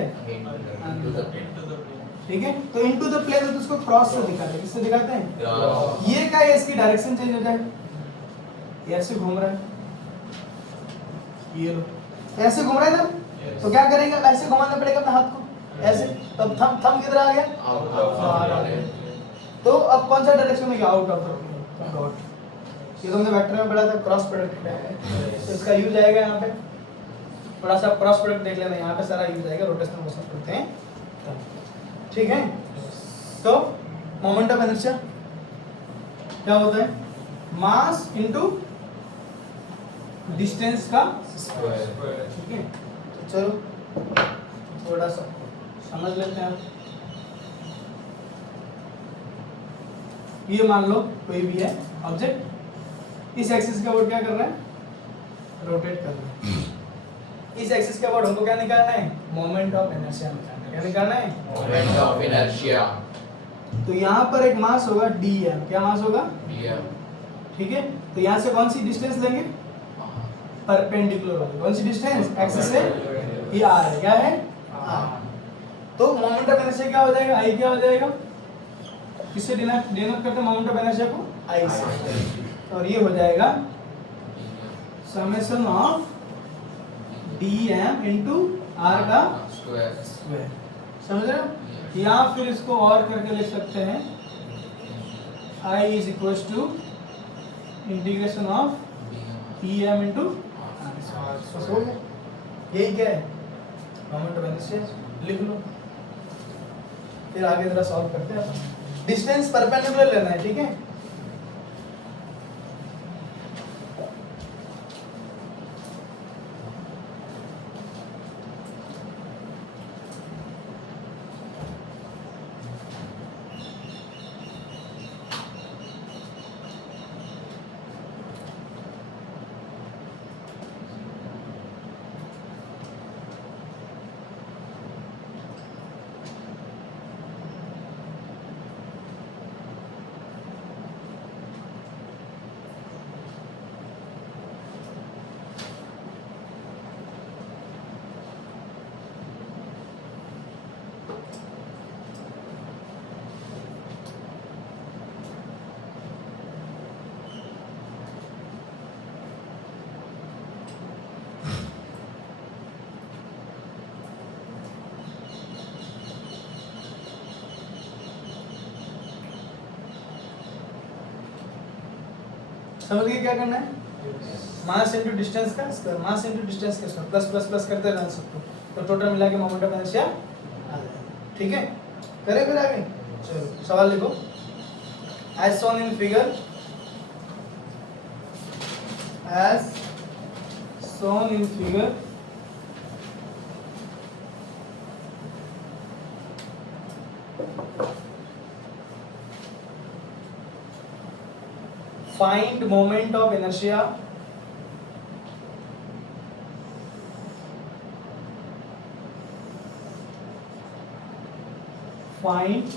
ठीक है, तो इनटू द प्लेन तो उसको क्रॉस से दिखाते हैं, किससे दिखाते हैं? ये क्या है, इसकी डायरेक्शन चेंज हो जाएगी, ऐसे घूम रहा है, ये लो ऐसे घूम रहा है ना, तो क्या करेंगे, ऐसे घुमाना पड़ेगा अपने हाथ को ऐसे, तब थंब किधर आ गया? तो अब कौन सा डायरेक्शन में गया? Out of the dot. ये तुमने वेक्टर में पढ़ा था, क्रॉस प्रोडक्ट है, तो इसका यूज आएगा यहाँ पे, थोड़ा सा क्रॉस प्रोडक्ट देख लेना, यहाँ पे सारा यूज आएगा, रोटेशनल मोशन करते हैं, ठीक है? तो मोमेंट ऑफ इनर्शिया क्या होता है? मास इनटू डिस्टेंस का स्क्वायर, ठीक है? तो चलो थोड़ा सा समझ लेते हैं। ये मान लो कोई भी है ऑब्जेक्ट, इस एक्सिस के अबाउट क्या कर रहा है? रोटेट कर रहा है। इस एक्सिस के अबाउट हमको क्या निकालना है? मोमेंट ऑफ इनर्शिया निकालना है। क्या निकालना है? Moment of inertia. तो यहाँ पर एक मास होगा dm, क्या मास होगा? dm, ठीक है? तो यहाँ से कौन सी डिस्टेंस लेंगे? परपेंडिकुलर वाली। कौन सी डिस्टेंस? एक्सिस से ये r है, क्या है? r। तो मोमेंट ऑफ इनर्शिया क्या हो जाएगा? I क्या हो जाएगा? किससे डिनोट करते हैं मोमेंट ऑफ इनर्शिया को? I से। और ये हो जाएगा summation of dm into r का स्क्वायर स्क्वायर। समझ रहे हो? या फिर इसको और करके लिख सकते हैं I is equal to integration of P M into बस हो गया। यही क्या है मोमेंट ऑफ इनर्शिया, लिख लो। फिर आगे जरा सॉल्व करते हैं अपन। डिस्टेंस परपेंडिकुलर लेना है, ठीक है। समझ गए क्या करना है? मास इनटू डिस्टेंस का स्क्वायर, मास इनटू डिस्टेंस का स्क्वायर, प्लस प्लस प्लस करते रहना सबको, तो टोटल मिला के मोमेंट ऑफ इनर्शिया आ जाएगा। ठीक है, करें फिर आगे। चलो सवाल लिखो। As shown in figure, as shown in figure find moment of inertia find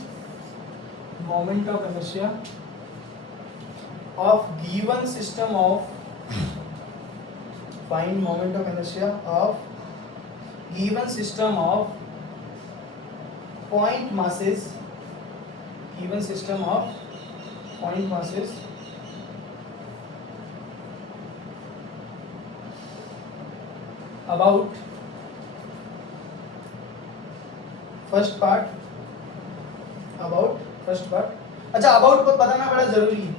moment of inertia of given system of find moment of inertia of given system of point masses, given system of point masses about first part, about first part। अच्छा, about को बताना बड़ा जरूरी है।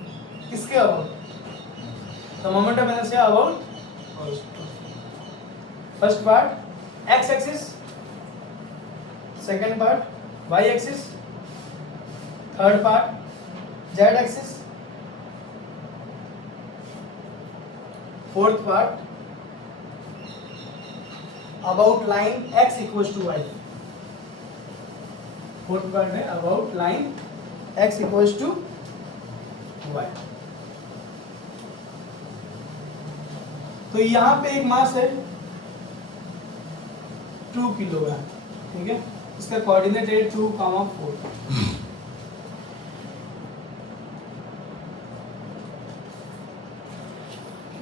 किसके about? तो moment of inertia about first part X axis, second part Y axis, third part Z axis, fourth part about line x equals to y। Fourth part है about line x equals to y। तो यहाँ पे एक मास है 2 kilogram, ठीक है। इसका coordinate है 2, 4।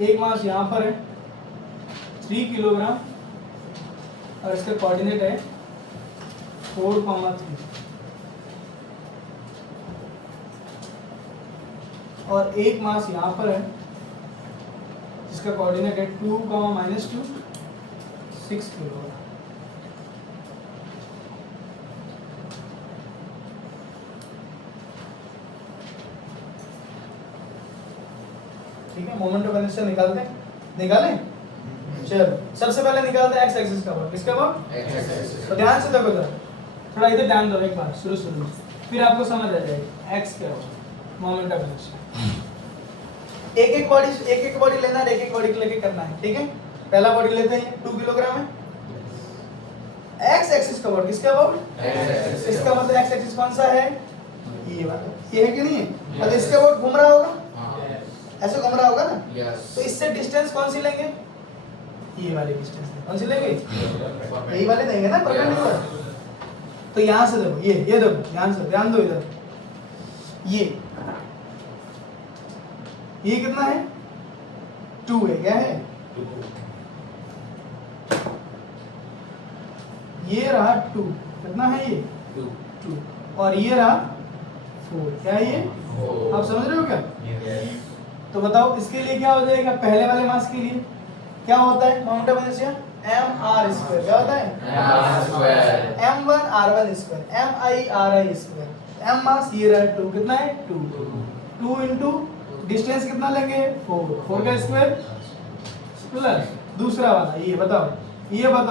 एक मास यहाँ पर है 3 किलोग्राम और इसका कोऑर्डिनेट है 4, 3। और एक मास यहाँ पर है जिसका कोऑर्डिनेट है 2, -2, 6 किलोग्राम। ठीक है, मोमेंट ऑफ इनर्शिया निकालते हैं, निकालें। चलो सबसे पहले निकालते हैं एक्स एक्सिस का वर्क। किसका वर्क? X axis. तो ध्यान से देखो जरा, थोड़ा इधर ध्यान दो एक बार शुरू में, फिर आपको समझ आ जाएगा एक्स क्या होगा मोमेंट ऑफ इनर्शिया। एक एक बॉडी लेना है, एक एक बॉडी लेके करना है, ठीक है। पहला बॉडी लेते हैं 2 किलोग्राम है, एक्स एक्सिस का वर्क किसका वर्क? इसका मतलब एक्स एक्सिस कौन सा है? ये वाला, ये है कि नहीं है? अब इसका वर्क घूम रहा होगा, ऐसे घूम रहा होगा ना। यस। तो इससे डिस्टेंस कौन सी लेंगे? ये वाली डिस्टेंस कौन सी लेंगे? यही वाले देंगे ना परपेंडिकुलर। तो यहाँ से देखो, ये देखो, ध्यान से ध्यान दो इधर। ये कितना है? 2 है, क्या है? ये रहा 2, कितना है ये? 2। और ये रहा 4, क्या है ये? आप समझ रहे हो क्या? तो बताओ इसके लिए क्या हो जाएगा? पहले वाले मास के लिए क्या होता है moment of inertia? M R square क्या होता है M square. m1 r1 square M I R I square M mass ये रहा 2 कितना है 2 2 इनटू डिस्टेंस कितना लेंगे 4 4 का स्क्वायर प्लस दूसरा वाला ये बताओ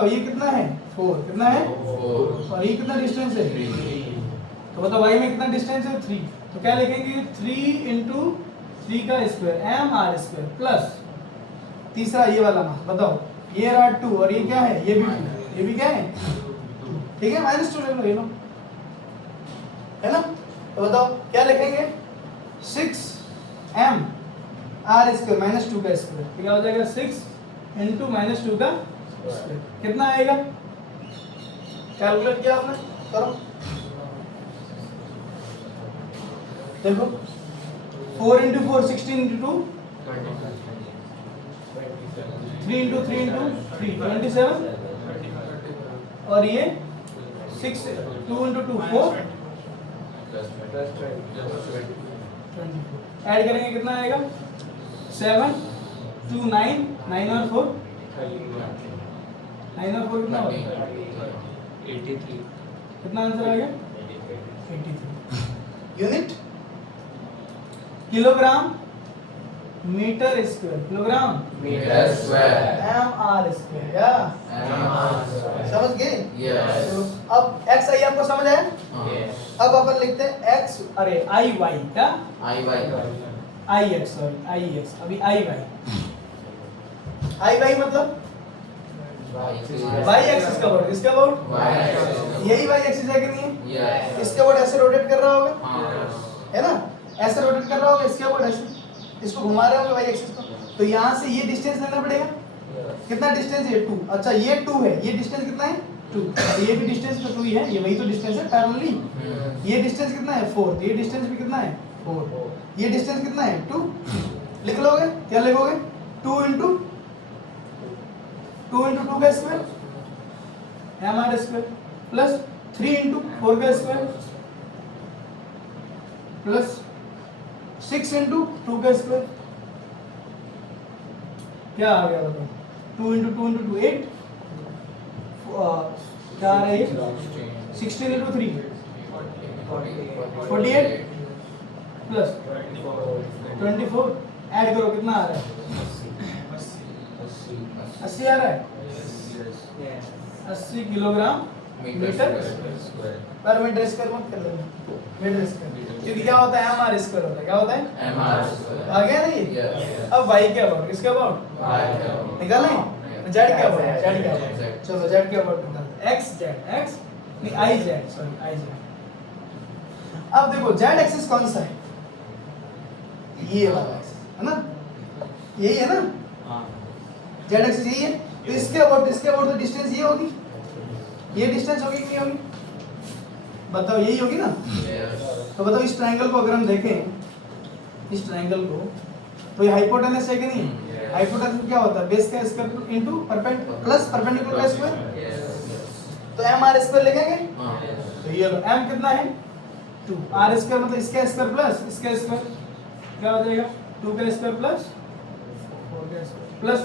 ये कितना है 4 कितना है 4. और ये कितना डिस्टेंस है 3. तो बताओ y में कितना डिस्टेंस है 3 तो क्या लिखेंगे 3 इनटू 3 का square M R square plus तीसरा ये वाला ना बताओ ये रहा 2 और ये क्या है ये भी 2 ये भी क्या है ठीक है -2 ले लो ये लो है ना तो बताओ क्या लिखेंगे 6 m r स्क्वायर -2 का स्क्वायर तो क्या हो जाएगा 6 इनटू -2 का स्क्वायर कितना आएगा कैलकुलेट किया आपने करो देखो 4 इंटू 4 16 इंटू 2 3 इंटू 3 इंटू 3 27 और ये 6 2 इंटू 2 4 ऐड करेंगे कितना आएगा 7 2 9 9 और 4 9 और 4 कितना होगा 83. कितना आंसर आ गया 83 unit kilogram metre square kilogram Meter square. M R square या M square. समझ गए Yes. चलो, अब एक्स आई आपको समझ आया Yes. अब अपन लिखते हैं एक्स अरे आई वाई क्या I by. I x sorry I x अभी आई वाई मतलब वाई एक्सिस का वर्ड इसका वर्ड Y axis. यही वाई एक्सिस है कि नहीं है Yes. इसका वर्ड ऐसे रोटेट कर रहा होगा हाँ. है ना ऐसे रोटेट कर रहा होगा इसका वर्ड ऐसे इसको घुमा रहे होंगे वाई एक्सिस को तो यहाँ से ये डिस्टेंस लेना पड़ेगा कितना डिस्टेंस है 2 अच्छा ये 2 है ये डिस्टेंस कितना है 2 तो ये भी डिस्टेंस तो 2 ही है ये वही तो डिस्टेंस है पैरेलली ये डिस्टेंस कितना है 4 तो ये डिस्टेंस भी कितना है 4 ये डिस्टेंस कितना है 2 लिख लोगे क्या लिखोगे 2 इंटू 2 का square M R square plus 3 into 4 का स्क्वायर प्लस 6 इंटू 2 का स्क्वायर क्या आ गया बताओ 2 इंटू 2 इंटू 2 8 क्या आ रहा है 16 इंटू 3 48 प्लस 24 ऐड करो कितना आ रहा है 80 आ रहा है 80 किलोग्राम मीटर पर मीटर स्क्वायर मत कर लेना मीटर स्क्वायर क्योंकि क्या होता है एम आर स्क्वायर होता है क्या होता है M square. आ गया नहीं Yes. अब y क्या अबाउट किसके अबाउट Y. निकालें z क्या अबाउट z क्या अबाउट चलो z क्या अबाउट निकालते हैं x z नहीं i z sorry i z अब देखो z एक्सिस कौन सा है ये वाला एक्सिस है ना यही है ना z एक्सिस यही है तो इसके अबाउट तो डिस्टेंस ये होगी ये डिस्टेंस होगी कि नहीं होगी बताओ यही होगी ना Yes. तो बताओ इस ट्रायंगल को अगर हम देखें इस ट्रायंगल को तो ये हाइपोटेनस है कि नहीं हाइपोटेनस क्या होता है बेस का स्क्वायर इनटू परपेंडिकुलर का स्क्वायर Yes. तो एम आर स्क्वायर लिखेंगे हाँ. तो ये लो एम कितना है 2 आर स्क्वायर मतलब इसका स्क्वायर प्लस इसका स्क्वायर क्या हो जाएगा 2 का स्क्वायर प्लस 4 का स्क्वायर प्लस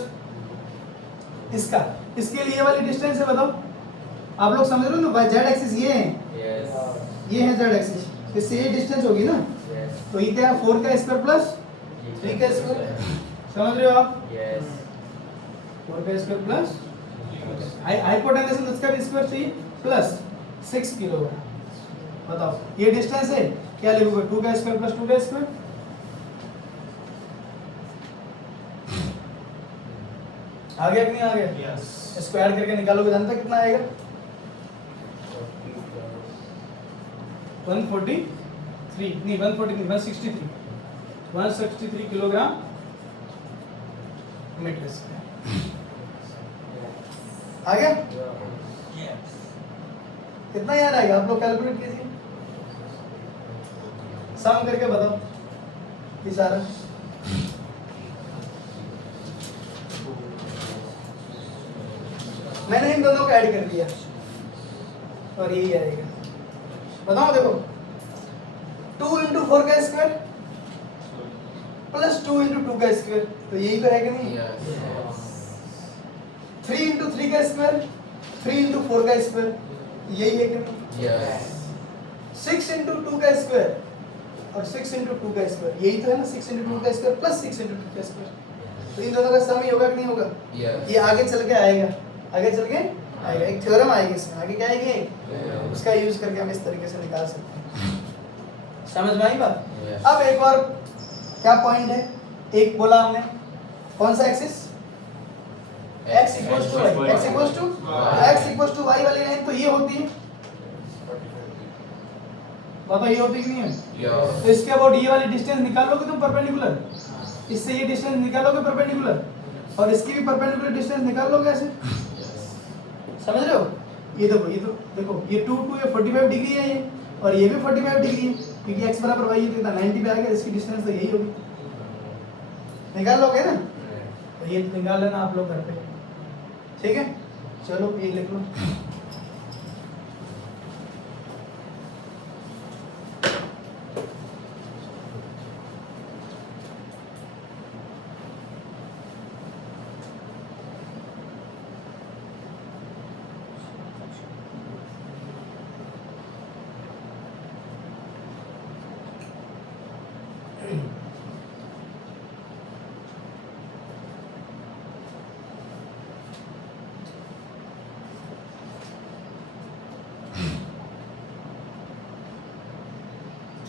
इसका इसके लिए ये वाली डिस्टेंस है बताओ आप लोग समझ रहे हो ना जेड एक्सिस ये है Yes. ये है जेड एक्सिस इससे ये डिस्टेंस होगी ना Yes. तो ये क्या है 4 का स्क्वायर प्लस 3 का स्क्वायर समझ रहे हो आप Yes. 4 का स्क्वायर प्लस हाइपोटेनस में इसका भी स्क्वायर चाहिए प्लस 6 किलोग्राम बताओ ये डिस्टेंस है क्या लिखोगे 2 का स्क्वायर प्लस 2 का स्क्वायर आ गया कि नहीं आ गया इसको ऐड करके निकालोगे जानते कितना आएगा 143 नहीं 163 किलोग्राम मीटर स्क्वायर आ गया कितना याद आएगा आप लोग कैलकुलेट कीजिए सम करके बताओ ये सारा मैंने इन दोनों को ऐड कर दिया और यही आएगा बताओ देखो 2 इंटू 4 का स्क्वायर प्लस 2 इंटू 2 का स्क्वायर तो यही तो है कि नहीं Yes. 3 इंटू 3 का स्क्वायर, 3 इंटू 4 का स्क्वायर, यही है कि नहीं? Yes. 6 इंटू 2 का स्क्वायर और 6 इंटू 2 का स्क्वायर, यही तो है ना, 6 इंटू 2 का स्क्वायर प्लस 6 इंटू 2 का स्क्वायर। तो इन दोनों का सम ही होगा कि नहीं होगा? Yes. ये आगे चल के आएगा, आगे चल के आएगा, एक थ्योरम आएगी इसमें, आगे क्या आएगी? Yeah. उसका यूज करके हम इस तरीके से निकाल सकते हैं। समझ में आई बात? Yes. अब एक और क्या पॉइंट है, एक बोला हमने, कौन सा axis? x equals to y, x equals to x equals to y वाली लाइन तो ये होती है, बताओ ये होती है कि नहीं है? Yes. तो इसके अबाउट ये वाली डिस्टेंस निकालोगे तुम परपेंडिकुलर, इससे ये डिस्टेंस निकालोगे परपेंडिकुलर, और इसकी भी परपेंडिकुलर डिस्टेंस निकाल लोगे ऐसे, समझ रहे हो? ये देखो, ये तो देखो, ये 2 ये 45 डिग्री है ये, और ये भी 45 डिग्री है, क्योंकि x बराबर y है तो 90 पे आ गया, इसकी डिस्टेंस तो यही होगी, निकाल लोगे ना? तो ये निकाल लेना आप लोग घर पे, ठीक है? चलो ये लिख लो।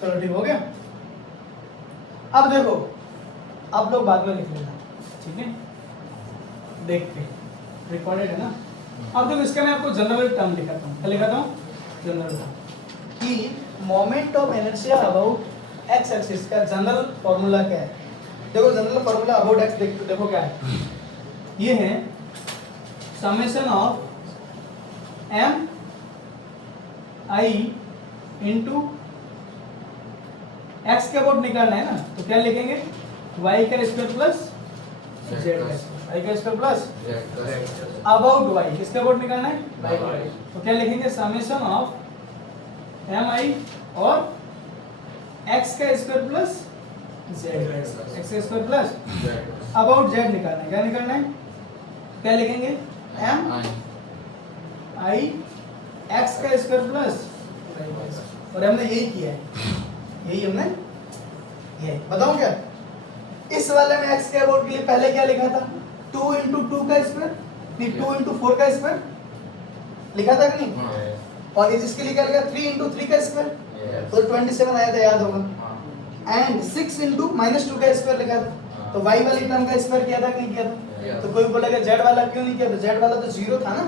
चलो ठीक हो गया। अब देखो, आप लोग बाद में लिख लेना, ठीक है? देख के रिकॉर्डेड है ना। अब देखो इसका मैं आपको जनरल टर्म लिखाता हूँ, क्या लिखाता हूँ? जनरल टर्म कि moment of inertia about x axis का जनरल फॉर्मूला क्या है? देखो जनरल फॉर्मूला अबाउट एक्स देखो क्या है, ये है summation of M I into X के अबाउट निकालना है ना, तो क्या लिखेंगे? वाई का स्क्वायर प्लस जेड का स्क्वायर, वाई का स्क्वायर प्लस अबाउट वाई, किसके अबाउट निकालना है? वाई का। तो क्या लिखेंगे? समेशन ऑफ एम आई और एक्स का स्क्वायर प्लस जेड का स्क्वायर, एक्स का स्क्वायर प्लस अबाउट जेड निकालना है, क्या निकालना है? क्या लिखेंगे? एम आई एक्स का स्क्वायर प्लस वाई का स्क्वायर, और हमने यही किया है, यही हमने ये बताऊं क्या? इस वाले में x के अबाउट के लिए पहले क्या लिखा था? 2 इंटू 2 का स्क्वायर, नहीं 2 इंटू 4 का स्क्वायर लिखा था कि नहीं? और इसके लिए क्या लिखा? 3 इंटू 3 का स्क्वायर, तो 27 आया था, याद होगा। एंड 6 इंटू माइनस 2 का स्क्वायर लिखा था, तो y वाली टर्म का स्क्वायर किया था कि नहीं किया था? तो कोई बोलेगा z वाला क्यों नहीं किया? तो z वाला तो 0 था ना,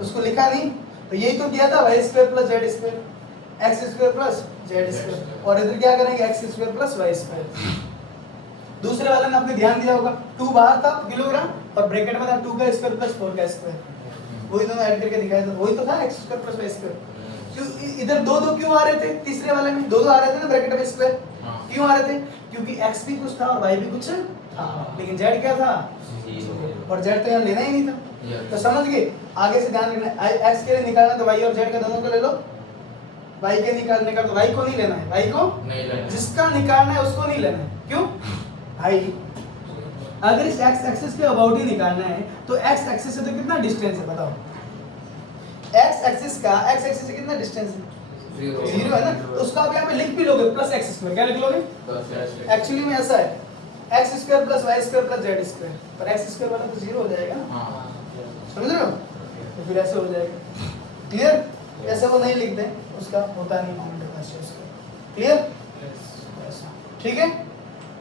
उसको लिखा नहीं, तो यही तो किया था, y square plus z square, X square plus Z square, और इधर क्या करेंगे? X square plus Y square. दूसरे वाले में आपने ध्यान दिया होगा, 2 बाहर था किलोग्राम और ब्रैकेट में था 2 का स्क्वायर प्लस 4 का स्क्वायर, वही दोनों ऐड करके दिखाया था, वही तो था X square plus Y square. क्यों इधर दो क्यों आ रहे थे? तीसरे वाले में दो आ रहे थे ना ब्रैकेट में स्क्वायर, क्यों आ रहे थे? क्योंकि एक्स भी कुछ था और वाई भी कुछ था, लेकिन जेड क्या था? और जेड तो यहाँ लेना ही नहीं था। तो समझ गए? आगे से ध्यान रखना, एक्स के लिए निकालना तो वाई और जेड का दोनों को ले लो, वाई के निकालने का तो वाई को नहीं लेना है, वाई को नहीं लेना, जिसका निकालना है उसको नहीं लेना है। क्यों भाई? अगर इस एक्स एक्सिस के अबाउट ही निकालना है तो एक्स एक्सिस से तो कितना डिस्टेंस है बताओ? एक्स एक्सिस का एक्स एक्सिस से कितना डिस्टेंस है? 0 है ना, तो उसको आप यहाँ पे लिख भी लोगे प्लस एक्स स्क्वायर, क्या लिख लोगे? एक्चुअली में ऐसा है, X square plus Y square plus Z square, पर एक्स स्क्वायर वाला तो 0 हो जाएगा ना, समझ रहे हो? तो फिर ऐसे हो जाएगा, क्लियर? ऐसे वो नहीं लिखते, उसका होता नहीं मोमेंट ऑफ इनर्शिया उसका, क्लियर? ठीक है,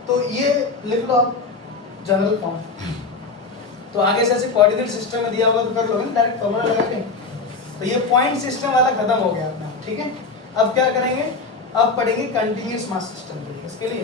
तो ये लिख लो आप जनरल फॉर्म। तो आगे से ऐसे कोऑर्डिनेट सिस्टम में दिया होगा तो कर लोगे ना डायरेक्ट फॉर्मूला लगा के। तो ये पॉइंट सिस्टम वाला खत्म हो गया अपना, ठीक है? अब क्या करेंगे? अब पढ़ेंगे कंटीन्यूअस मास सिस्टम के लिए, इसके लिए